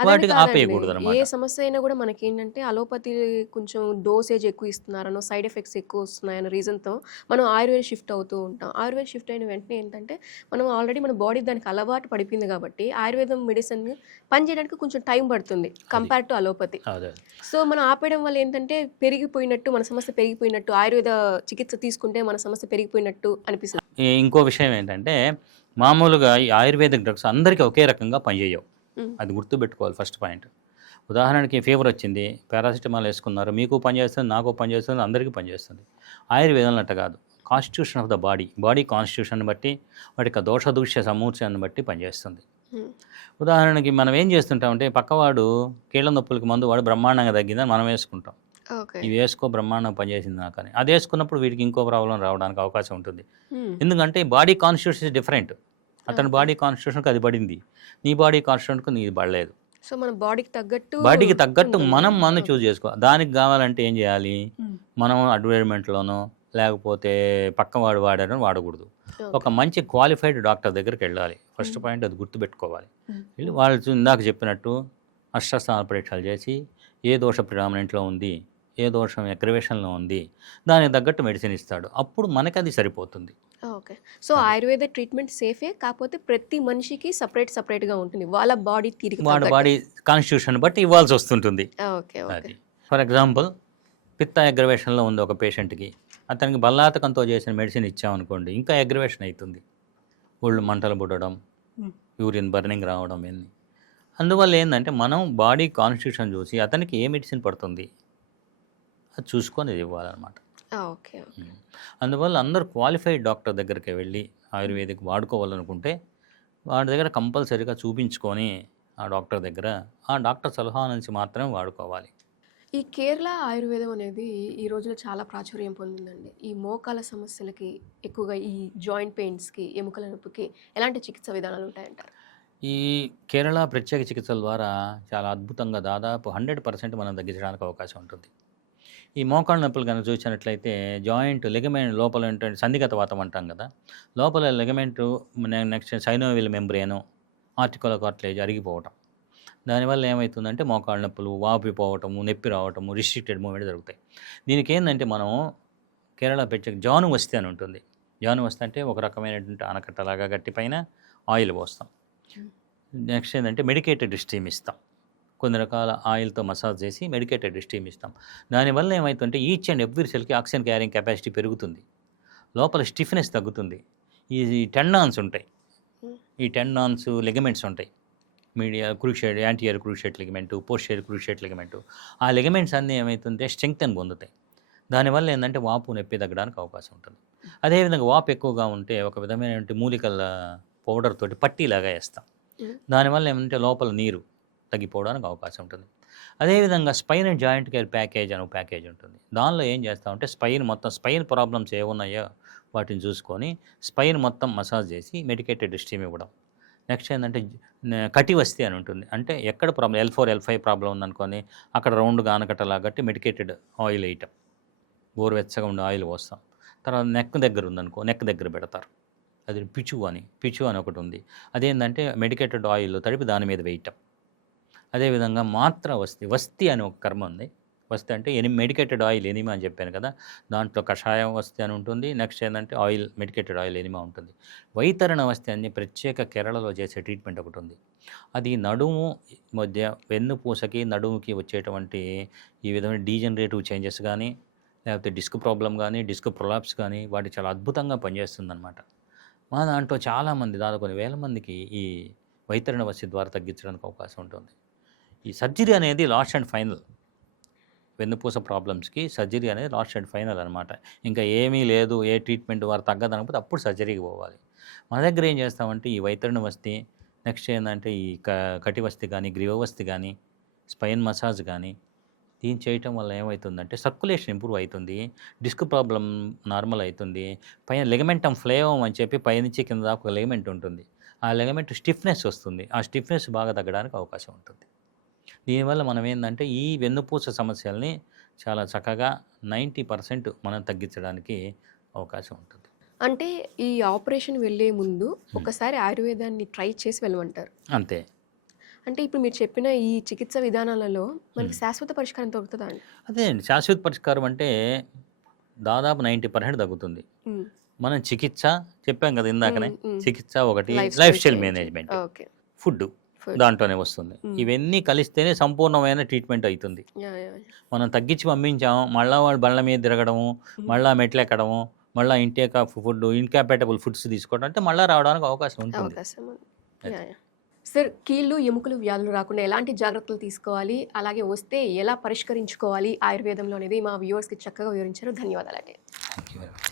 అదని వాటికి కాదండి, ఆపేయకూడదు ఏ అనమాట. సమస్య అయినా కూడా మనకి ఏంటంటే అలోపతి కొంచెం డోసేజ్ ఎక్కువ ఇస్తున్నారనో సైడ్ ఎఫెక్ట్స్ ఎక్కువ వస్తున్నాయన్న రీజన్తో మనం ఆయుర్వేద షిఫ్ట్ అవుతూ ఉంటాం. ఆయుర్వేద షిఫ్ట్ అయిన వెంటనే ఏంటంటే మనం ఆల్రెడీ మన బాడీ దానికి అలవాటు పడిపోయింది కాబట్టి ఆయుర్వేదం మెడిసిన్ పనిచేయడానికి కొంచెం టైం పడుతుంది కంపేర్ టు అలోపతి. అదే సో మనం ఆపేయడం వల్ల ఏంటంటే పెరిగిపోయినట్టు, మన సమస్య పెరిగిపోయినట్టు, ఆయుర్వేద చికిత్స తీసుకుంటే మన సమస్య పెరిగిపోయినట్టు అనిపిస్తుంది. ఇంకో విషయం ఏంటంటే, మామూలుగా ఈ ఆయుర్వేదిక్ డ్రగ్స్ అందరికీ ఒకే రకంగా పనిచేయవు. మ్మ్. అది గుర్తుపెట్టుకోవాలి ఫస్ట్ పాయింట్. ఉదాహరణకి ఫీవర్ వచ్చింది, పారాసిటమాల్ వేసుకున్నారు, మీకు పనిచేస్తుంది, నాకు పనిచేస్తుంది, అందరికీ పనిచేస్తుంది. ఆయుర్వేదంలో అట్ట కాదు. Constitution of the body constitution బట్టి, వాటి దోష దూష్య సమూర్చాన్ని బట్టి పనిచేస్తుంది. మ్మ్. ఉదాహరణకి మనం ఏం చేస్తుంటామంటే, పక్కవాడు కీళ్ళ నొప్పులకి మందు వాడు బ్రహ్మాండంగా తగ్గిందని మనం వేసుకుంటాం. ఓకే. ఇవి వేసుకో బ్రహ్మాండం పనిచేసింది నాకు అని. అది వేసుకున్నప్పుడు వీడికి ఇంకో ప్రాబ్లం రావడానికి అవకాశం ఉంటుంది. మ్మ్. ఎందుకంటే బాడీ కాన్స్టిట్యూషన్ డిఫరెంట్. అతని బాడీ కాన్స్టిట్యూషన్కి అది పడింది, నీ బాడీ కాన్స్టిట్యూషన్కి నీది పడలేదు. సో మన బాడీకి తగ్గట్టు బాడీకి తగ్గట్టు ఉంటుంది. మనం మందు చూస్ చేసుకో. దానికి కావాలంటే ఏం చేయాలి, మ్మ్. మనం అడ్వర్టైజ్మెంట్లోనో లేకపోతే పక్కవాడు వాడారని వాడకూడదు. ఓకే. ఒక మంచి క్వాలిఫైడ్ డాక్టర్ దగ్గరికి వెళ్ళాలి. ఫస్ట్ మ్మ్. పాయింట్ అది గుర్తుపెట్టుకోవాలి. మ్మ్. వెళ్ళి వాళ్ళు ఇందాక చెప్పినట్టు అష్టస్థాన పరీక్షలు చేసి ఏ దోష ప్రిడామినెంట్లో ఉంది, ఏ దోషం అగ్రవేషన్లో ఉంది, దానికి తగ్గట్టు మెడిసిన్ ఇస్తాడు. అప్పుడు మనకి అది సరిపోతుంది. ఓకే. సో ఆయుర్వేద ట్రీట్మెంట్ సేఫే, కాకపోతే ప్రతి మనిషికి సపరేట్గా ఉంటుంది వాళ్ళ బాడీ తీరిక వాడి తగ్గట్టు. బాడీ కాన్స్టిట్యూషన్ బట్టి ఇవ్వాల్సి వస్తుంటుంది. ఓకే. ఓకే. అది ఫర్ ఎగ్జాంపుల్ పిత్త అగ్రవేషన్లో ఉంది ఒక పేషెంట్కి, అతనికి బల్లాతకంతో చేసిన మెడిసిన్ ఇచ్చామనుకోండి, ఇంకా అగ్రవేషన్ అవుతుంది. ఒళ్ళు మంటలు పుట్టడం, మ్మ్. యూరిన్ బర్నింగ్ రావడం ఇవన్నీ. అందువల్ల ఏంటంటే మనం బాడీ కాన్స్టిట్యూషన్ చూసి అతనికి ఏ మెడిసిన్ పడుతుంది అది చూసుకొని ఇది ఇవ్వాలన్నమాట. ఓకే. అందువల్ల అందరూ క్వాలిఫైడ్ డాక్టర్ దగ్గరికి వెళ్ళి ఆయుర్వేదిక్ వాడుకోవాలనుకుంటే వాడి దగ్గర కంపల్సరీగా చూపించుకొని ఆ డాక్టర్ దగ్గర ఆ డాక్టర్ సలహా నుంచి మాత్రమే వాడుకోవాలి. ఈ కేరళ ఆయుర్వేదం అనేది ఈ రోజుల్లో చాలా ప్రాచుర్యం పొందిందండి. ఈ మోకాల సమస్యలకి ఎక్కువగా ఈ జాయింట్ పెయిన్స్‌కి, ఎముకల నొప్పికి ఎలాంటి చికిత్స విధానాలు ఉంటాయంటారు? ఈ కేరళ ప్రత్యేక చికిత్సల ద్వారా చాలా అద్భుతంగా దాదాపు 100% మనం తగ్గించడానికి అవకాశం ఉంటుంది. ఈ మోకాళ్ళ నొప్పులు కనుక చూసినట్లయితే జాయింట్ లిగమెంట్ లోపల ఏంటంటే సంధిగత వాతం అంటాం కదా, లోపల ligament next synovial membrane articular cartilage అరిగిపోవటం. దానివల్ల ఏమవుతుందంటే మోకాళ్ళ నొప్పులు, వాపిపోవటము, నొప్పి రావటము, రిస్ట్రిక్టెడ్ మూవ్‌మెంట్ జరుగుతాయి. దీనికి ఏందంటే మనం కేరళ ప్రత్యేక జానువస్తి అని ఉంటుంది. జానువస్తి అంటే ఒక రకమైనటువంటి ఆనకట్టలాగా గట్టి పైన ఆయిల్ పోస్తాం. నెక్స్ట్ ఏంటంటే మెడికేటెడ్ స్టీమ్ ఇస్తాం. కొన్ని రకాల ఆయిల్తో మసాజ్ చేసి మెడికేటెడ్ స్టీమ్ ఇస్తాం. దానివల్ల ఏమవుతుందంటే ఈచ్ అండ్ ఎవ్రీ సెల్‌కి ఆక్సిజన్ క్యారింగ్ కెపాసిటీ పెరుగుతుంది. లోపల స్టిఫ్‌నెస్ తగ్గుతుంది. ఈ టెండాన్స్ ఉంటాయి. ఈ టెండాన్స్, లిగమెంట్స్ ఉంటాయి. Cruciate, anterior cruciate ligament, posterior cruciate ligament. ఆ లిగమెంట్స్ అన్నీ ఏమవుతుంటే స్ట్రెంగ్తెన్ పొందుతాయి. దానివల్ల ఏంటంటే వాపు, నొప్పి తగ్గడానికి అవకాశం ఉంటుంది. అదేవిధంగా వాపు ఎక్కువగా ఉంటే ఒక విధమైనటువంటి మూలికల పౌడర్ తోటి పట్టీలాగా వేస్తాం. దానివల్ల ఏమంటే లోపల నీరు తగ్గిపోవడానికి అవకాశం ఉంటుంది. అదేవిధంగా spine and joint care package అని ఒక ప్యాకేజ్ ఉంటుంది. దానిలో ఏం చేస్తామంటే స్పైన్ ప్రాబ్లమ్స్ ఏమున్నాయో వాటిని చూసుకొని స్పైన్ మొత్తం మసాజ్ చేసి మెడికేటెడ్ స్టీమ్ ఇవ్వడం. నెక్స్ట్ ఏంటంటే కటివస్తి అని ఉంటుంది. అంటే ఎక్కడ ప్రాబ్లం L4, L5 ప్రాబ్లం ఉందనుకొని అక్కడ రౌండ్గా ఆనకట్టలాగా కట్టి మెడికేటెడ్ ఆయిల్ వేయటం. గోరువెచ్చగా ఉండే ఆయిల్ పోస్తాం. తర్వాత నెక్ దగ్గర ఉందనుకో నెక్ దగ్గర పెడతారు. అది పిచు అని ఒకటి ఉంది. అదేంటంటే మెడికేటెడ్ ఆయిల్ తడిపి దాని మీద వేయటం. అదేవిధంగా వస్తి అని ఒక కర్మ ఉంది. వస్తి అంటే మెడికేటెడ్ ఆయిల్ ఎనిమా అని చెప్పాను కదా, దాంట్లో కషాయం వస్తి అని ఉంటుంది. నెక్స్ట్ ఏంటంటే మెడికేటెడ్ ఆయిల్ ఎనిమా ఉంటుంది. వైతరణ వస్తి అని ప్రత్యేక కేరళలో చేసే ట్రీట్మెంట్ ఒకటి ఉంది. అది నడుము మధ్య వెన్నుపూసకి నడుముకి వచ్చేటువంటి ఈ విధమైన డీజనరేటివ్ చేంజెస్ కానీ, లేకపోతే డిస్క్ ప్రాబ్లం కానీ, డిస్క్ ప్రొలాప్స్ కానీ వాటి చాలా అద్భుతంగా పనిచేస్తుందన్నమాట. మా దాంట్లో చాలామంది దాదాపు కొన్ని వేల మందికి ఈ వైతరణ వస్తి ద్వారా తగ్గించడానికి అవకాశం ఉంటుంది. ఈ సర్జరీ అనేది లాస్ట్ అండ్ ఫైనల్. వెన్నుపూస ప్రాబ్లమ్స్కి సర్జరీ అనేది లాస్ట్ అండ్ ఫైనల్ అనమాట. ఇంకా ఏమీ లేదు, ఏ ట్రీట్మెంట్ వారు తగ్గదనకపోతే అప్పుడు సర్జరీకి పోవాలి. మన దగ్గర ఏం చేస్తామంటే ఈ వైతరణ వస్తి, నెక్స్ట్ ఏంటంటే ఈ కటివస్తి కానీ, గ్రీవవస్తి కానీ, స్పైన్ మసాజ్ కానీ దీన్ని చేయటం వల్ల ఏమవుతుందంటే సర్క్యులేషన్ ఇంప్రూవ్ అవుతుంది, డిస్క్ ప్రాబ్లం నార్మల్ అవుతుంది. పైన లిగమెంటమ్ ఫ్లేవం అని చెప్పి పైనుంచి కింద దాకా ఒక లిగమెంట్ ఉంటుంది. ఆ లిగమెంట్ స్టిఫ్నెస్ వస్తుంది. ఆ స్టిఫ్నెస్ బాగా తగ్గడానికి అవకాశం ఉంటుంది. దీనివల్ల మనం ఏంటంటే ఈ వెన్నుపూస సమస్యల్ని చాలా చక్కగా 90% మనం తగ్గించడానికి అవకాశం ఉంటుంది. అంటే ఈ ఆపరేషన్ వెళ్ళే ముందు ఒకసారి ఆయుర్వేదాన్ని ట్రై చేసి వెళ్ళమంటారు. అంతే. అంటే ఇప్పుడు మీరు చెప్పిన ఈ చికిత్స విధానాలలో మనకి శాశ్వత పరిష్కారం దొరుకుతుందా అండి? అదే అండి, శాశ్వత పరిష్కారం అంటే దాదాపు 90% తగ్గుతుంది. మనం చికిత్స చెప్పాం కదా ఇందాకనే, చికిత్స ఒకటి, లైఫ్ స్టైల్ మేనేజ్మెంట్, ఫుడ్ దాంట్లోనే వస్తుంది. ఇవన్నీ కలిస్తేనే సంపూర్ణమైన ట్రీట్మెంట్ అవుతుంది. మనం తగ్గించి పంపించాం, మళ్ళీ వాళ్ళు బళ్ళ మీద తిరగడము, మళ్ళీ మెట్లు ఎక్కడము, మళ్ళీ ఇంటేక్ ఆఫ్ ఫుడ్, ఇన్కాంపాటబుల్ ఫుడ్స్ తీసుకోవడం అంటే మళ్ళీ రావడానికి అవకాశం ఉంటుంది. సార్, కీళ్ళు ఎముకలు వ్యాధులు రాకుండా ఎలాంటి జాగ్రత్తలు తీసుకోవాలి, అలాగే వస్తే ఎలా పరిష్కరించుకోవాలి ఆయుర్వేదంలో అనేది మా వ్యూవర్స్కి చక్కగా వివరించారు. ధన్యవాదాలండి. Thank you very much.